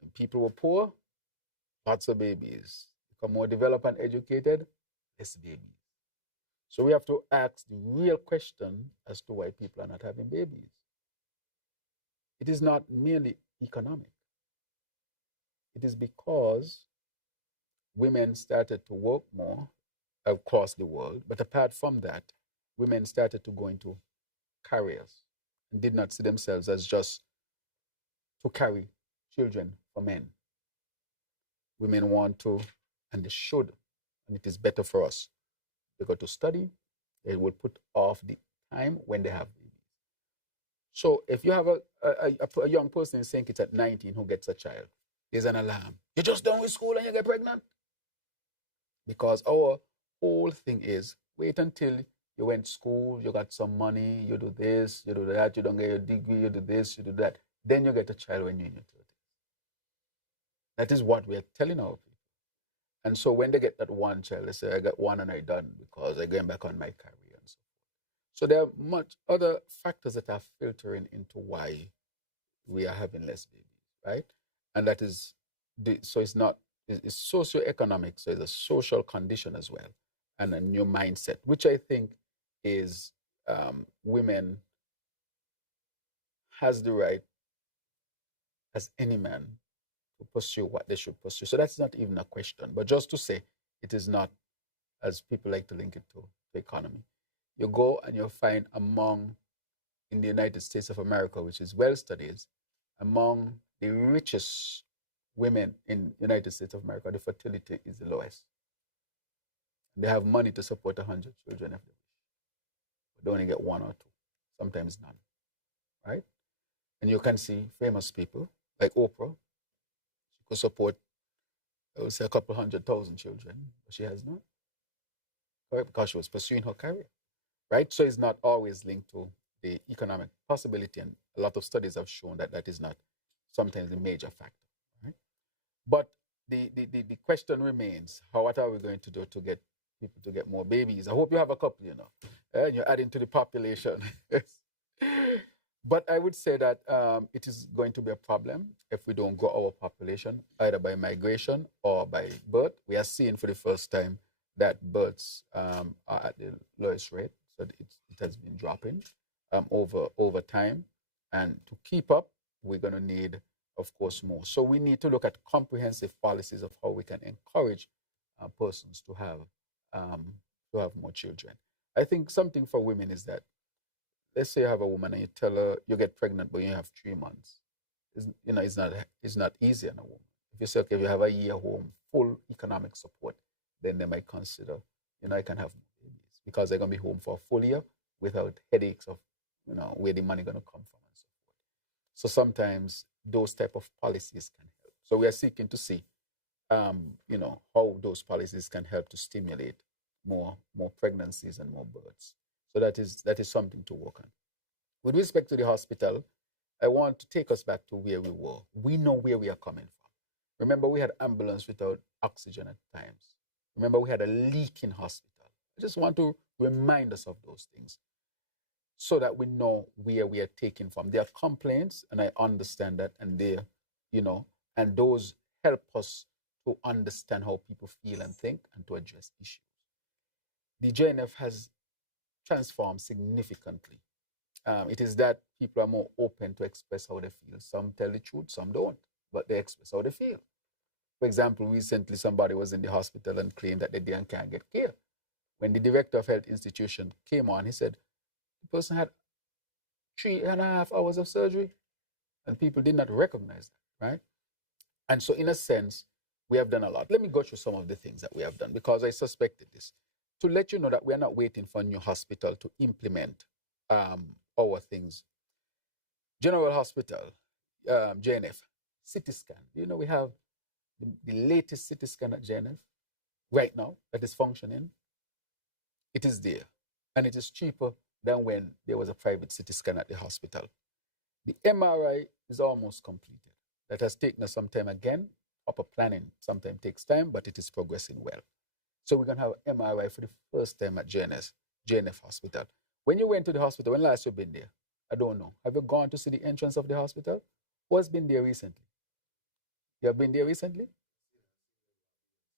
when people were poor, lots of babies. Become more developed and educated, less babies. So we have to ask the real question as to why people are not having babies. It is not merely economic. It is because women started to work more across the world, but apart from that, women started to go into careers and did not see themselves as just to carry children for men. Women want to, and they should, and it is better for us. They go to study, they will put off the time when they have babies. So if you have a young person in St. Kitts at 19 who gets a child, there's an alarm. You're just done with school and you get pregnant? Because our whole thing is wait until you went to school, you got some money, you do this, you do that, you don't get your degree, you do this, you do that. Then you get a child when you're in your 30s. That is what we are telling our people. And so when they get that one child, they say, I got one and I done because I'm going back on my career and so forth. So there are much other factors that are filtering into why we are having less babies, right? And that is, so it's not, it's socioeconomic, so it's a social condition as well, and a new mindset, which I think is women has the right as any man to pursue what they should pursue. So that's not even a question, but just to say it is not, as people like to link it to the economy. You go and you'll find in the United States of America, which is well studied, among the richest women in the United States of America, the fertility is the lowest. They have money to support 100 children if they wish. But they only get one or two, sometimes none, right? And you can see famous people like Oprah. She could support, I would say, a couple 100,000 children, but she has none, right? Because she was pursuing her career, right? So it's not always linked to the economic possibility, and a lot of studies have shown that that is not sometimes the major factor, right? But the question remains, what are we going to do to get people to get more babies? I hope you have a couple, and you're adding to the population. But I would say that it is going to be a problem if we don't grow our population, either by migration or by birth. We are seeing for the first time that births are at the lowest rate, so it has been dropping over time. And to keep up, we're going to need, of course, more. So we need to look at comprehensive policies of how we can encourage persons to have more children. I think something for women is that, let's say you have a woman and you tell her you get pregnant, but you have 3 months. It's not easy on a woman. If you say, okay, if you have a year home, full economic support, then they might consider, I can have more babies because they're going to be home for a full year without headaches of, where the money going to come from and so forth. So sometimes those type of policies can help. So we are seeking to see, how those policies can help to stimulate more pregnancies and more births. So that is something to work on. With respect to the hospital, I want to take us back to where we were. We know where we are coming from. Remember, we had ambulance without oxygen at times. Remember, we had a leak in hospital. I just want to remind us of those things so that we know where we are taking from. There are complaints, and I understand that, and and those help us to understand how people feel and think and to address issues. The JNF has transformed significantly. It is that people are more open to express how they feel. Some tell the truth, some don't, but they express how they feel. For example, recently somebody was in the hospital and claimed that they can't get care. When the director of health institution came on, he said the person had 3.5 hours of surgery, and people did not recognize that, right? And so in a sense, we have done a lot. Let me go through some of the things that we have done because I suspected this. to let you know that we are not waiting for a new hospital to implement our things. General Hospital, JNF, CT scan. You know, we have the latest CT scan at JNF right now that is functioning. It is there, and it is cheaper than when there was a private CT scan at the hospital. The MRI is almost completed. That has taken us some time again. Proper planning sometimes takes time, but it is progressing well. So we're going to have MRI for the first time at JNF Hospital. When you went to the hospital, when last you've been there? I don't know. Have you gone to see the entrance of the hospital? Who has been there recently? You have been there recently?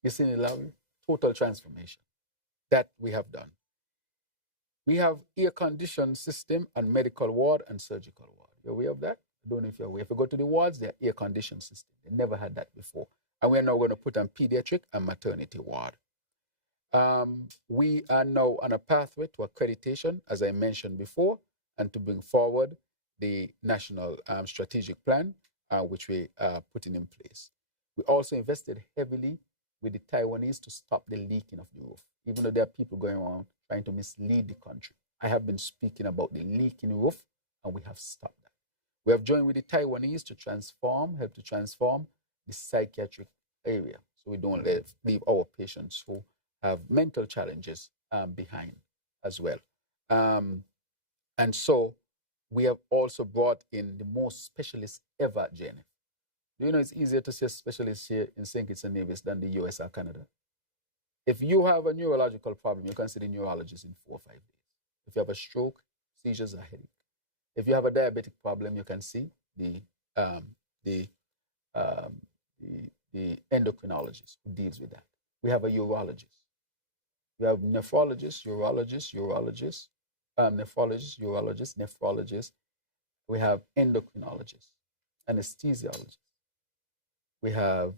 You've seen the lobby? Total transformation. That we have done. We have air-conditioned system and medical ward and surgical ward. You're aware of that? I don't know if you're aware. If you go to the wards, they're air-conditioned system. They never had that before. And we're now going to put on pediatric and maternity ward. We are now on a pathway to accreditation, as I mentioned before, and to bring forward the national strategic plan, which we are putting in place. We also invested heavily with the Taiwanese to stop the leaking of the roof, even though there are people going around trying to mislead the country. I have been speaking about the leaking roof, and we have stopped that. We have joined with the Taiwanese to help to transform the psychiatric area, so we don't leave our patients who have mental challenges behind as well. And so we have also brought in the most specialists ever at JNF. Do you know it's easier to see a specialist here in St. Kitts and Nevis than the US or Canada? If you have a neurological problem, you can see the neurologist in 4 or 5 days. If you have a stroke, seizures, or headache. If you have a diabetic problem, you can see the endocrinologist who deals with that. We have a urologist. We have nephrologists, nephrologists. We have endocrinologists, anesthesiologists. We have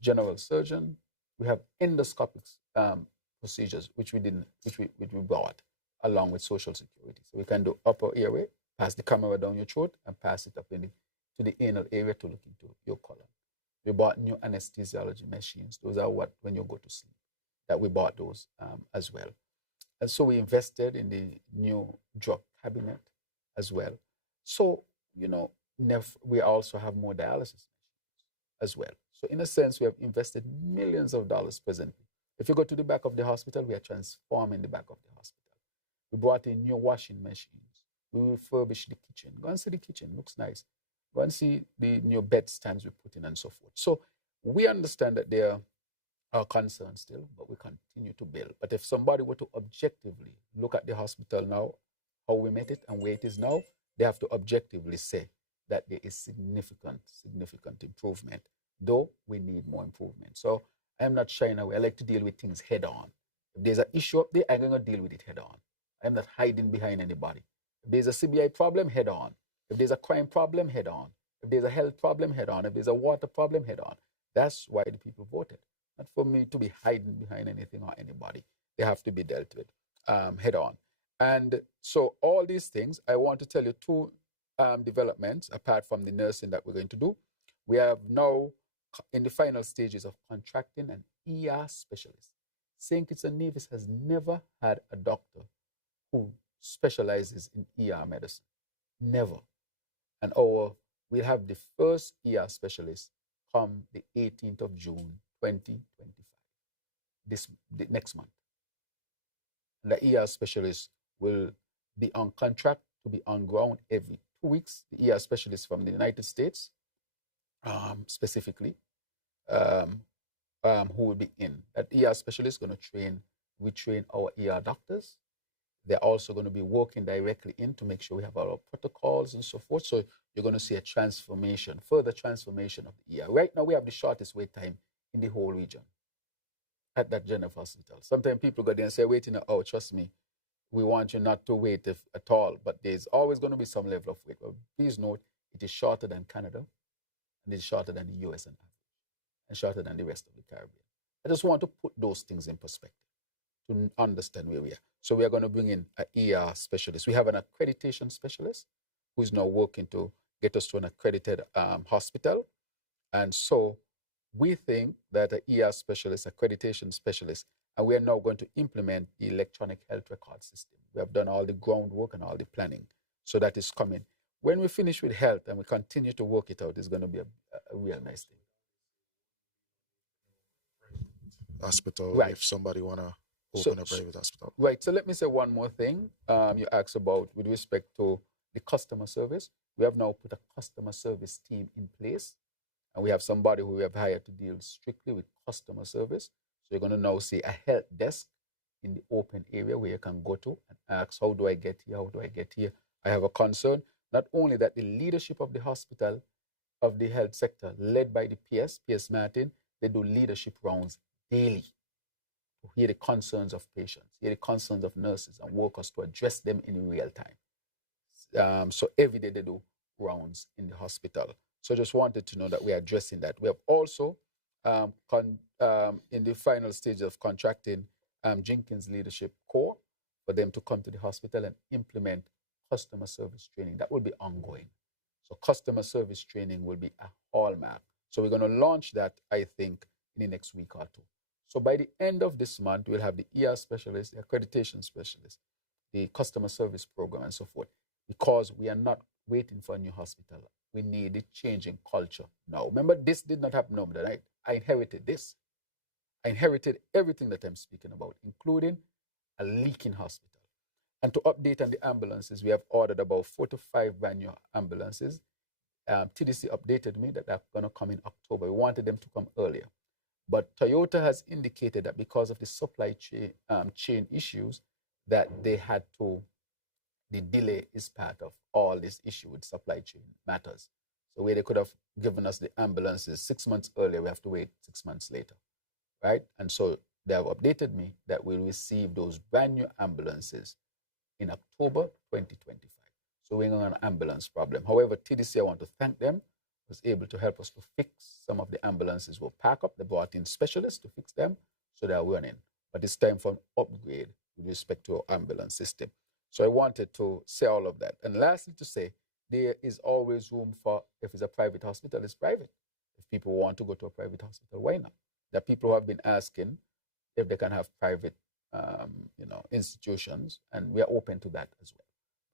general surgeon. We have endoscopic procedures, which we brought along with Social Security. So we can do upper airway, pass the camera down your throat, and pass it up to the anal area to look into your colon. We bought new anesthesiology machines. Those are what when you go to sleep. That we bought those as well. And so we invested in the new drug cabinet as well. So, you know, we also have more dialysis machines as well. So in a sense, we have invested millions of dollars presently. If you go to the back of the hospital, we are transforming the back of the hospital. We brought in new washing machines. We refurbished the kitchen. Go and see the kitchen, looks nice. Go and see the new bed stands we put in and so forth. So we understand that there are concerns still, but we continue to build. But if somebody were to objectively look at the hospital now, how we met it and where it is now, they have to objectively say that there is significant improvement, though we need more improvement. So I'm not shying away. I like to deal with things head on. If there's an issue up there, I'm going to deal with it head on. I'm not hiding behind anybody. If there's a CBI problem, head on. If there's a crime problem, head on. If there's a health problem, head on. If there's a water problem, head on. That's why the people voted. Not for me to be hiding behind anything or anybody. They have to be dealt with head on. And so all these things, I want to tell you two developments apart from the nursing that we're going to do. We have now in the final stages of contracting an ER specialist. St. Kitts and Nevis has never had a doctor who specializes in ER medicine. Never. And we'll have the first ER specialist come the 18th of June, 2025, next month. And the ER specialist will be on contract to be on ground every 2 weeks. The ER specialist from the United States, specifically, who will be in. That ER specialist is going to we train our ER doctors. They're also going to be working directly in to make sure we have our protocols and so forth. So you're going to see a further transformation of the ER. Right now, we have the shortest wait time in the whole region at that general hospital. Sometimes people go there and say, waiting, oh, trust me, we want you not to wait at all. But there's always going to be some level of wait. But please note, it is shorter than Canada, and it's shorter than the US and shorter than the rest of the Caribbean. I just want to put those things in perspective to understand where we are. So we are going to bring in an ER specialist. We have an accreditation specialist who is now working to get us to an accredited hospital. And so we think that an ER specialist, accreditation specialist, And we are now going to implement the electronic health record system. We have done all the groundwork and all the planning. So that is coming. When we finish with health and we continue to work it out, it's going to be a real nice thing. Hospital, Right. if somebody want to open a private hospital. Right. So let me say one more thing. You asked about with respect to the customer service. We have now put a customer service team in place, and we have somebody who we have hired to deal strictly with customer service. So you're going to now see a help desk in the open area where you can go to and ask, how do I get here? How do I get here? I have a concern. Not only that, the leadership of the hospital, of the health sector, led by the PS Martin, they do leadership rounds daily to hear the concerns of patients, hear the concerns of nurses and workers to address them in real time. So every day they do rounds in the hospital. So just wanted to know that we are addressing that. We have also, in the final stage of contracting, Jenkins Leadership Corps for them to come to the hospital and implement customer service training. That will be ongoing. So customer service training will be a hallmark. So we're going to launch that, I think, in the next week or two. So by the end of this month, we'll have the ER specialist, the accreditation specialist, the customer service program, and so forth, because we are not waiting for a new hospital. We need a change in culture now. Remember, this did not happen overnight. I inherited this. I inherited everything that I'm speaking about, including a leaking hospital. And to update on the ambulances, we have ordered about 4 to 5 brand new ambulances. TDC updated me that they're going to come in October. We wanted them to come earlier. But Toyota has indicated that because of the supply chain issues, that they had to, the delay is part of all this issue with supply chain matters. So where they could have given us the ambulances 6 months earlier, we have to wait 6 months later, right? And so they have updated me that we'll receive those brand new ambulances in October 2025. So we're on an ambulance problem. However, TDC, I want to thank them, was able to help us to fix some of the ambulances. We'll pack up. They brought in specialists to fix them, so they are running. But it's time for an upgrade with respect to our ambulance system. So I wanted to say all of that. And lastly, to say, there is always room for, if it's a private hospital, it's private. If people want to go to a private hospital, why not? There are people who have been asking if they can have private institutions, and we are open to that as well.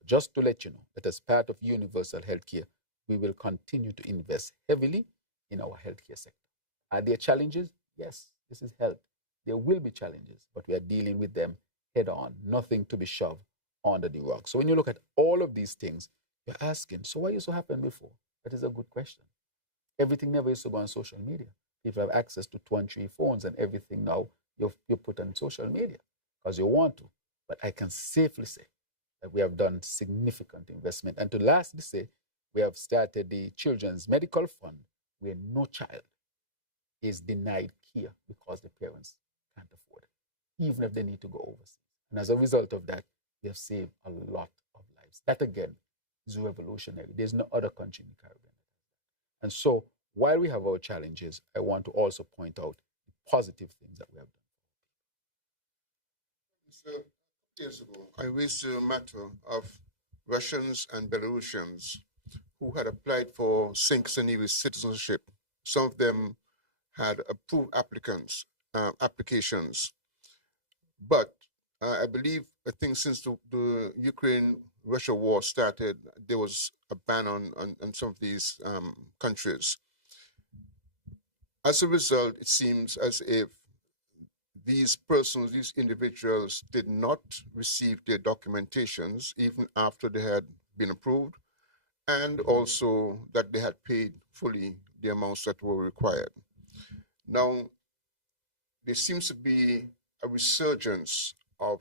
Just to let you know that as part of universal healthcare, we will continue to invest heavily in our healthcare sector. Are there challenges? Yes, this is health. There will be challenges, but we are dealing with them head on, nothing to be shoved under the rug. So when you look at all of these things, you're asking, so what used to happen before? That is a good question. Everything never used to go on social media. People have access to 2 and 3 phones, and everything now you put on social media because you want to. But I can safely say that we have done significant investment. And to lastly say, we have started the Children's Medical Fund, where no child is denied care because the parents can't afford it, even if they need to go overseas. And as a result of that, we have saved a lot of lives. That, again, is revolutionary. There's no other country in the Caribbean. And so, while we have our challenges, I want to also point out the positive things that we have done. So, years ago, I raised the matter of Russians and Belarusians who had applied for St. Nevis citizenship. Some of them had approved applications. But I think since the Ukraine-Russia war started, there was a ban on some of these countries. As a result, it seems as if these persons, these individuals, did not receive their documentations even after they had been approved, and also that they had paid fully the amounts that were required. Now, there seems to be a resurgence of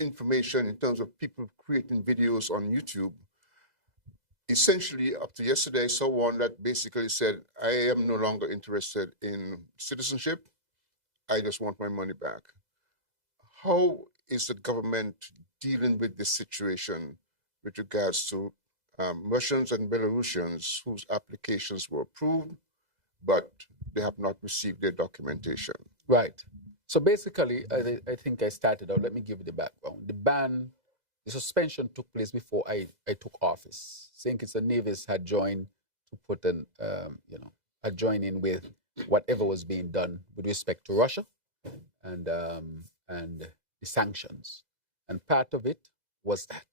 information in terms of people creating videos on YouTube. Essentially, up to yesterday, I saw one that basically said, I am no longer interested in citizenship. I just want my money back. How is the government dealing with this situation with regards to Russians and Belarusians whose applications were approved, but they have not received their documentation? Right. So basically, I think I started out, let me give you the background. The suspension took place before I took office. St. Kitts and Nevis had joined to put had joined in with whatever was being done with respect to Russia and the sanctions. And part of it was that.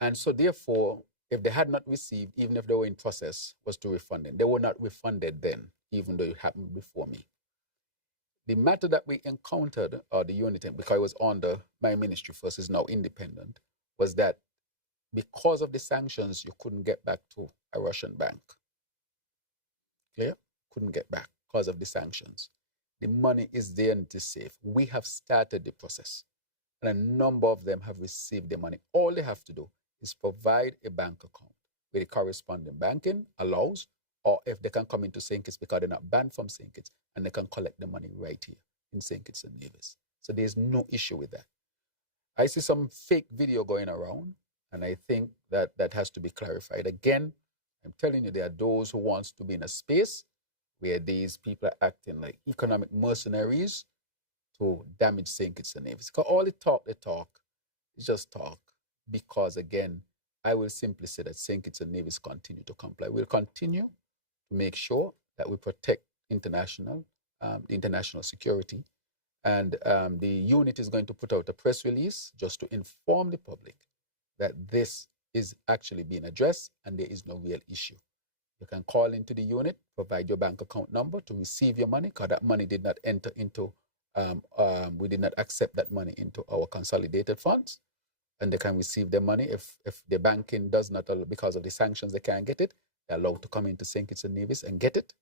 And so therefore, if they had not received, even if they were in process, was to refund it. They were not refunded then, even though it happened before me. The matter that we encountered, or the unit, because it was under my ministry first, is now independent, was that because of the sanctions, you couldn't get back to a Russian bank. Clear? Couldn't get back because of the sanctions. The money is there and it is safe. We have started the process, and a number of them have received the money. All they have to do is provide a bank account where the corresponding banking allows, or if they can come into St. Kitts because they're not banned from St. Kitts, and they can collect the money right here in St. Kitts and Nevis. So there's no issue with that. I see some fake video going around, and I think that that has to be clarified. Again, I'm telling you, there are those who want to be in a space where these people are acting like economic mercenaries to damage St. Kitts and Nevis. Because all the talk they talk is just talk. Because again, I will simply say that St. Kitts and Nevis continue to comply. We'll continue to make sure that we protect the international security. And the unit is going to put out a press release just to inform the public that this is actually being addressed and there is no real issue. You can call into the unit, provide your bank account number to receive your money, because that money did not enter into, we did not accept that money into our consolidated funds. And they can receive their money. If the banking does not, because of the sanctions, they can't get it, they're allowed to come into St. Kitts and Nevis and get it.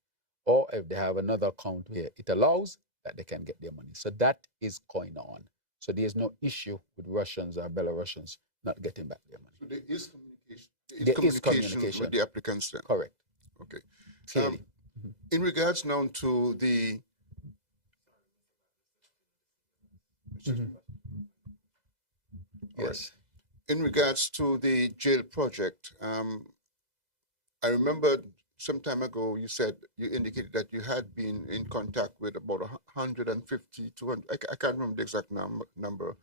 Or if they have another account where it allows, that they can get their money. So that is going on. So there's no issue with Russians or Belarusians not getting back their money. So there is communication. There is communication with the applicants then. Correct. Okay. Clearly. In regards now to the Yes. in regards to the jail project, I remember some time ago you indicated that you had been in contact with about 150, 200, I can't remember the exact number,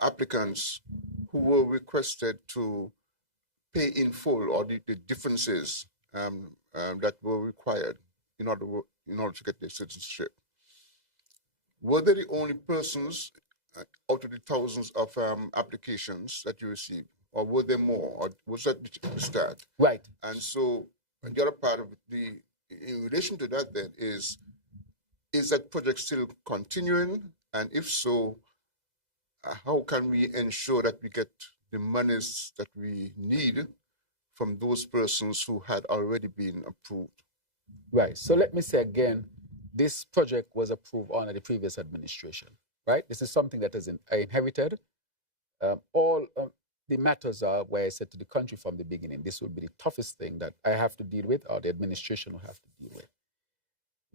applicants who were requested to pay in full, or the differences that were required in order to get their citizenship. Were they the only persons out of the thousands of applications that you received, or were there more, or was that the start? Right. And so, and the other part of in relation to that then is that project still continuing? And if so, how can we ensure that we get the monies that we need from those persons who had already been approved? Right. So let me say again, this project was approved under the previous administration, right? This is something that I inherited. All the matters are where I said to the country from the beginning, this will be the toughest thing that I have to deal with, or the administration will have to deal with.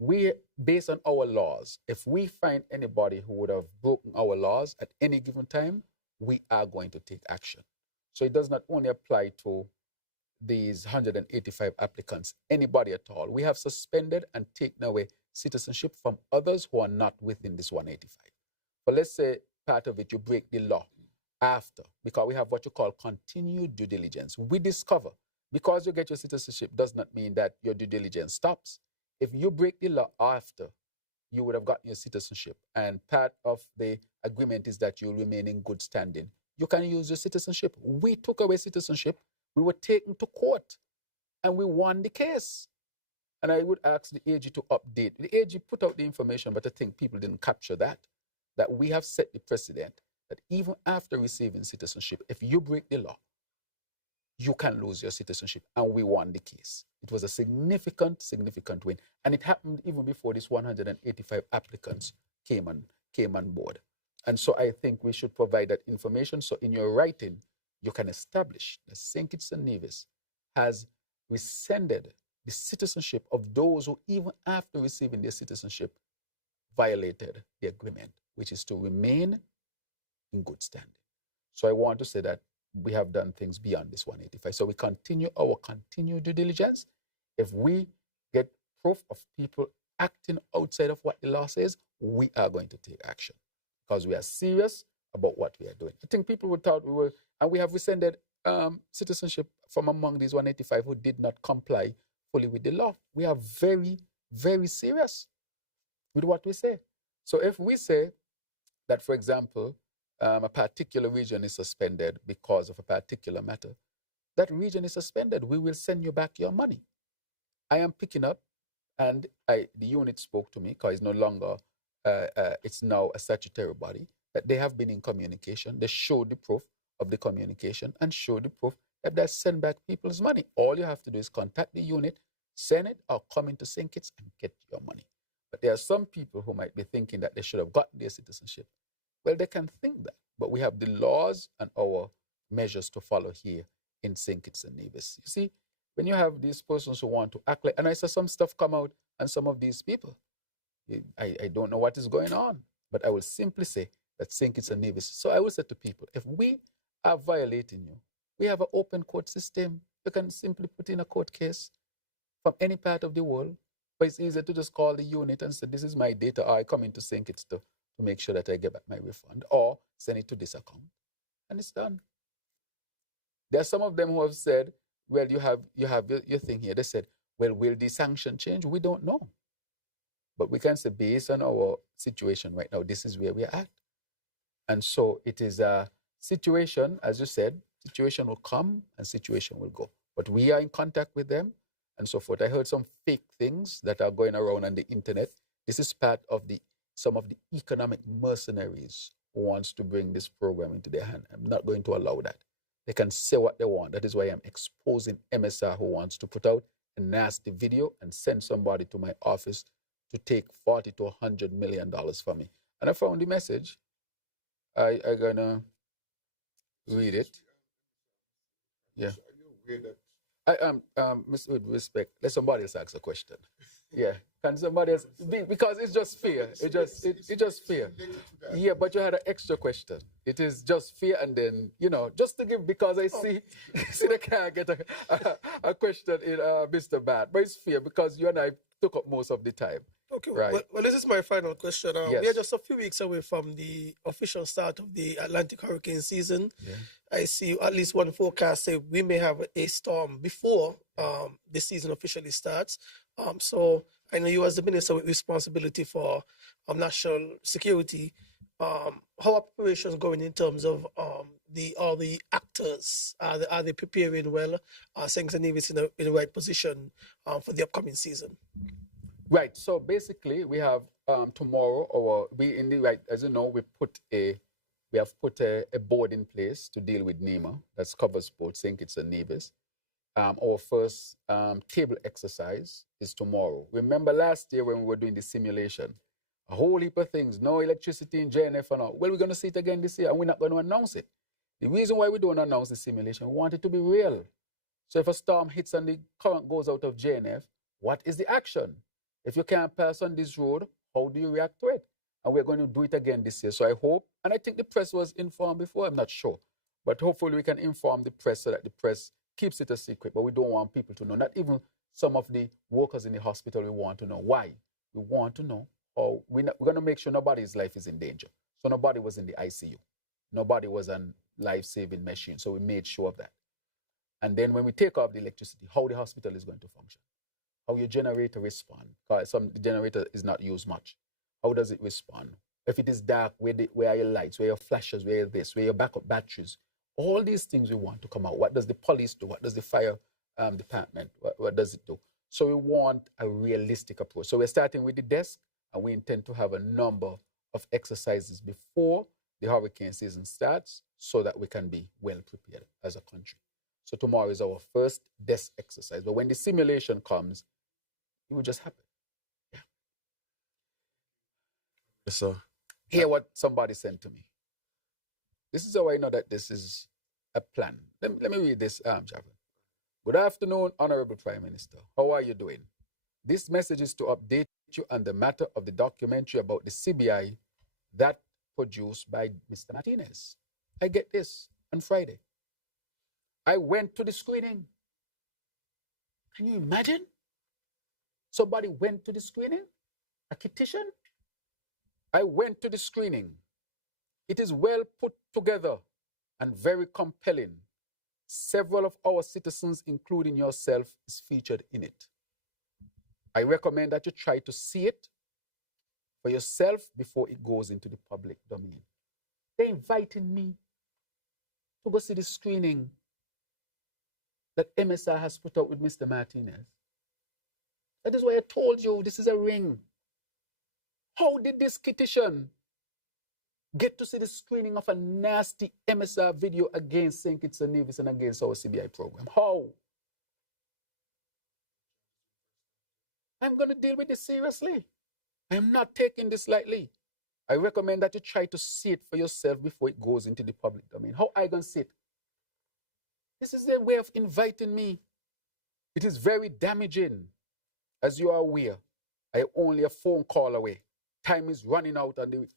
We, based on our laws, if we find anybody who would have broken our laws at any given time, we are going to take action. So it does not only apply to these 185 applicants, anybody at all. We have suspended and taken away citizenship from others who are not within this 185. But let's say part of it, you break the law after, because we have what you call continued due diligence. We discover, because you get your citizenship does not mean that your due diligence stops. If you break the law after, you would have gotten your citizenship, and part of the agreement is that you remain in good standing, you can use your citizenship. We took away citizenship, we were taken to court, and we won the case. And I would ask the AG to update. The AG put out the information, but I think people didn't capture that we have set the precedent that even after receiving citizenship, if you break the law, you can lose your citizenship, and we won the case. It was a significant win, and it happened even before these 185 applicants came on board. And so I think we should provide that information, so in your writing, you can establish that St. Kitts and Nevis has rescinded the citizenship of those who, even after receiving their citizenship, violated the agreement, which is to remain in good standing. So I want to say that we have done things beyond this 185. So we continue our continued due diligence. If we get proof of people acting outside of what the law says, we are going to take action, because we are serious about what we are doing. I think people would thought we were, and we have rescinded citizenship from among these 185 who did not comply fully with the law. We are very, very serious. with what we say. So if we say that, for example, a particular region is suspended because of a particular matter, that region is suspended. We will send you back your money. I am picking up, and the unit spoke to me because it's no longer, it's now a statutory body, that they have been in communication. They showed the proof of the communication and showed the proof that they send back people's money. All you have to do is contact the unit, send it, or come into St. Kitts and get your money. But there are some people who might be thinking that they should have gotten their citizenship. Well, they can think that, but we have the laws and our measures to follow here in St. Kitts and Nevis. You see, when you have these persons who want to act like, and I saw some stuff come out, and some of these people, I don't know what is going on, but I will simply say that St. Kitts and Nevis. So I will say to people, if we are violating you, we have an open court system. You can simply put in a court case from any part of the world, but it's easier to just call the unit and say, this is my data, or I come into St. Kitts to make sure that I get back my refund, or send it to this account, and it's done. There are some of them who have said, well, you have your thing here. They said, well, will the sanction change? We don't know. But we can say, based on our situation right now, this is where we are at. And so it is a situation, as you said, situation will come and situation will go. But we are in contact with them and so forth. I heard some fake things that are going around on the internet. This is part of some of the economic mercenaries who wants to bring this program into their hand. I'm not going to allow that. They can say what they want. That is why I'm exposing MSR who wants to put out a nasty video and send somebody to my office to take $40 to $100 million from me. And I found the message. I'm gonna read it. Yeah. With respect, let somebody else ask a question. Yeah. Can somebody else? Because it's just fear. It's just fear. Yeah, but you had an extra question. It is just fear, and then, just to give, because I see the can't get a question in Mr. Bat, but it's fear because you and I took up most of the time. Okay, right. Well, this is my final question. Yes. We are just a few weeks away from the official start of the Atlantic hurricane season. Yeah. I see at least one forecast say we may have a storm before the season officially starts. So I know you, as the minister with responsibility for national security, how are preparations going in terms of all the actors? Are they preparing well? St. Kitts and Nevis in the right position for the upcoming season? Right. So basically, we have tomorrow, as you know, we have put a board in place to deal with NEMA that covers both St. Kitts and Nevis. Our first table exercise is tomorrow. Remember last year when we were doing the simulation, a whole heap of things, no electricity in JNF and all. Well, we're going to see it again this year, and we're not going to announce it. The reason why we don't announce the simulation, we want it to be real. So if a storm hits and the current goes out of JNF, what is the action? If you can't pass on this road, how do you react to it? And we're going to do it again this year. So I hope, and I think the press was informed before, I'm not sure. But hopefully we can inform the press so that the press keeps it a secret. But we don't want people to know, not even some of the workers in the hospital, we want to know why. We want to know how, we're going to make sure nobody's life is in danger. So nobody was in the ICU. Nobody was on life-saving machine. So we made sure of that. And then when we take off the electricity, how the hospital is going to function. How your generator respond, because the generator is not used much. How does it respond? If it is dark, where are your lights, where are your flashes, where are this, where are your backup batteries? All these things we want to come out. What does the police do? What does the fire department, what does it do? So we want a realistic approach. So we're starting with the desk, and we intend to have a number of exercises before the hurricane season starts so that we can be well prepared as a country. So tomorrow is our first desk exercise. But when the simulation comes, it will just happen. Yeah. Yes, sir. Hear what somebody sent to me. This is how I know that this is a plan. Let me read this, Javon. Good afternoon, Honorable Prime Minister. How are you doing? This message is to update you on the matter of the documentary about the CBI that produced by Mr. Martinez. I get this on Friday. I went to the screening. Can you imagine? Somebody went to the screening? A petition? I went to the screening. It is well put together and very compelling. Several of our citizens, including yourself, is featured in it. I recommend that you try to see it for yourself before it goes into the public domain. They're inviting me to go see the screening that MSI has put out with Mr. Martinez. That is why I told you this is a ring. How did this petition get to see the screening of a nasty MSR video against St. Kitts and Nevis and against our CBI program? How? I'm going to deal with this seriously. I'm not taking this lightly. I recommend that you try to see it for yourself before it goes into the public domain. How I going to see it? This is their way of inviting me. It is very damaging. As you are aware, I am only a phone call away. Time is running out on the...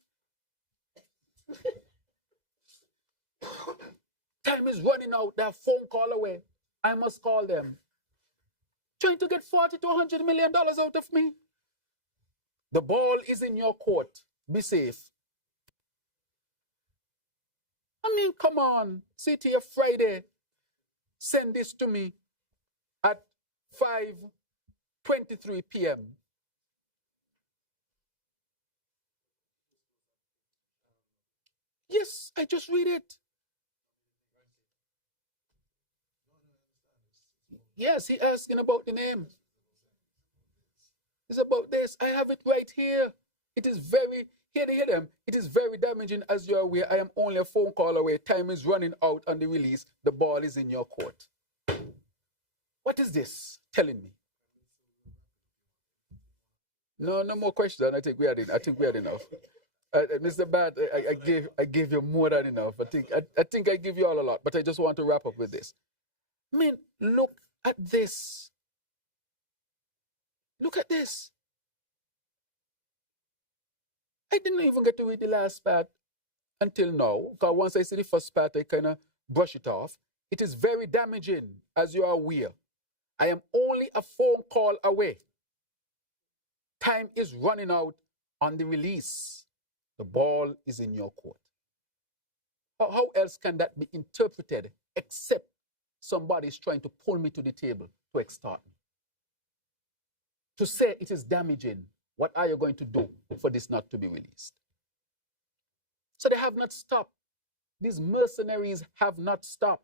Time is running out. They're a phone call away. I must call them. Trying to get $40 to $100 million out of me. The ball is in your court. Be safe. I mean, come on. Sit here Friday. Send this to me at 5:23 p.m. Yes, I just read it. Yes, he asking about the name. It's about this. I have it right here. It is very, hear them. It is very damaging as you're aware. I am only a phone call away. Time is running out on the release. The ball is in your court. What is this telling me? No more question. I think we had enough. Mr. Bat, I gave you more than enough. I think I give you all a lot, but I just want to wrap up with this. I mean, look at this. Look at this. I didn't even get to read the last part until now, because once I see the first part, I kind of brush it off. It is very damaging, as you are aware. I am only a phone call away. Time is running out on the release. The ball is in your court. How else can that be interpreted except somebody is trying to pull me to the table to extort me? To say it is damaging, what are you going to do for this not to be released? So they have not stopped. These mercenaries have not stopped.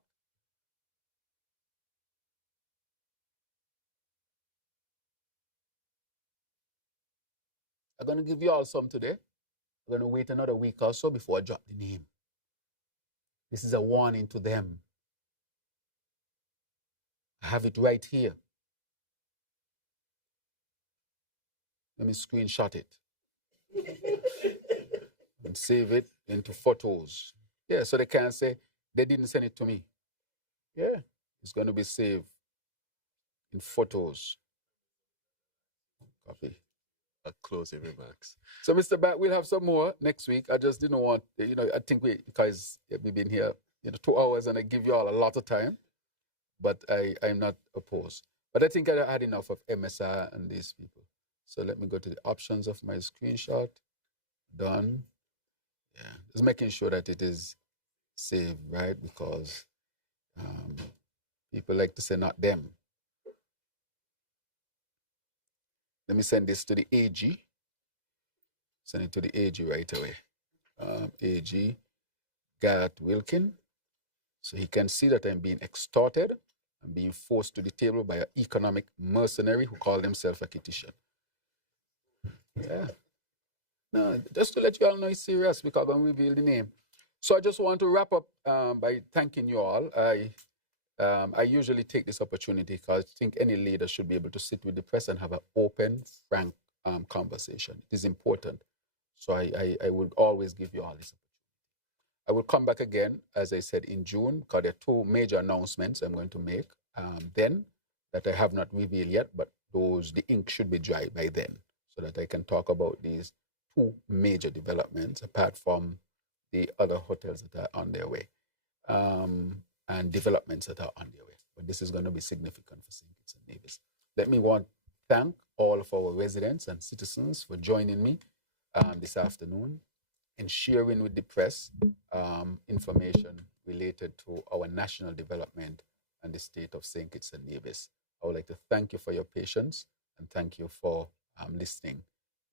I'm going to give you all some today. I'm going to wait another week or so before I drop the name. This is a warning to them. I have it right here. Let me screenshot it and save it into photos. Yeah, so they can't say they didn't send it to me. Yeah, it's going to be saved in photos. Copy. Closing remarks. So, Mr. Bat, we'll have some more next week. I just didn't want, I think because we've been here, 2 hours and I give you all a lot of time, but I'm not opposed. But I think I had enough of MSI and these people. So let me go to the options of my screenshot. Done. Yeah, just making sure that it is saved, right? Because people like to say not them. Let me send this to the AG. Send it to the AG right away. AG Garrett Wilkin. So he can see that I'm being extorted. I'm being forced to the table by an economic mercenary who call themselves a Kittitian. Yeah. No, just to let you all know it's serious because I'm going to reveal the name. So I just want to wrap up by thanking you all. I usually take this opportunity because I think any leader should be able to sit with the press and have an open, frank conversation. It is important. So I would always give you all this opportunity. I will come back again, as I said, in June, because there are 2 major announcements I'm going to make then that I have not revealed yet, but the ink should be dry by then so that I can talk about these 2 major developments apart from the other hotels that are on their way. And developments that are on their way. But this is going to be significant for St. Kitts and Nevis. Let me thank all of our residents and citizens for joining me this afternoon and sharing with the press information related to our national development and the state of St. Kitts and Nevis. I would like to thank you for your patience and thank you for listening.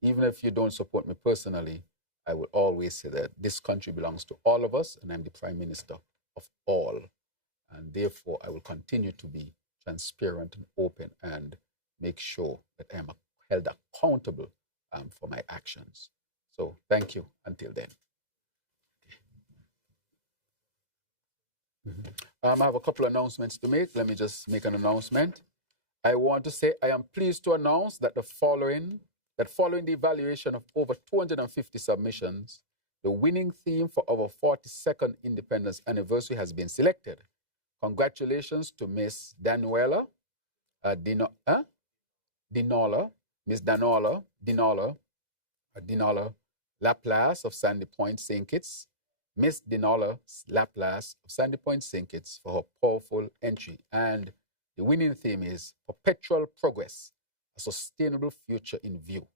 Even if you don't support me personally, I will always say that this country belongs to all of us, and I'm the Prime Minister of all. And therefore, I will continue to be transparent and open and make sure that I am held accountable for my actions. So thank you until then. I have a couple of announcements to make. Let me just make an announcement. I want to say I am pleased to announce that following the evaluation of over 250 submissions, the winning theme for our 42nd Independence Anniversary has been selected. Congratulations to Miss Danola, Miss Dinola Laplace of Sandy Point, St. Kitts, Miss Dinola Laplace of Sandy Point, St. Kitts for her powerful entry. And the winning theme is Perpetual Progress, a Sustainable Future in View,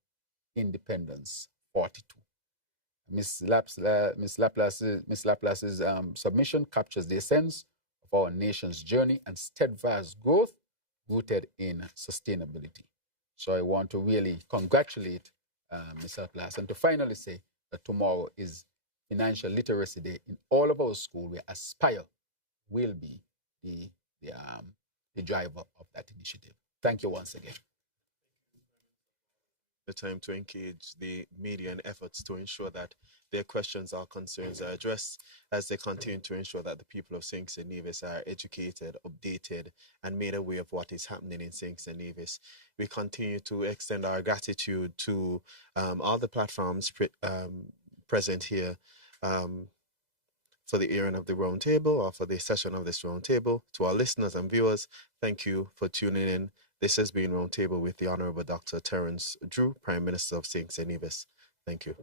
Independence 42. Miss Laplace's submission captures the essence of our nation's journey and steadfast growth rooted in sustainability. So I want to really congratulate Ms. Laplace and to finally say that tomorrow is Financial Literacy Day in all of our schools, where Aspire will be the driver of that initiative. Thank you once again. The time to engage the media in efforts to ensure that their questions or concerns are addressed as they continue to ensure that the people of St. Nevis are educated, updated, and made aware of what is happening in St. Nevis. We continue to extend our gratitude to all the platforms present here for the airing of the Roundtable or for the session of this Roundtable. To our listeners and viewers, thank you for tuning in. This has been Roundtable with the Honorable Dr. Terrance Drew, Prime Minister of St. Nevis. Thank you.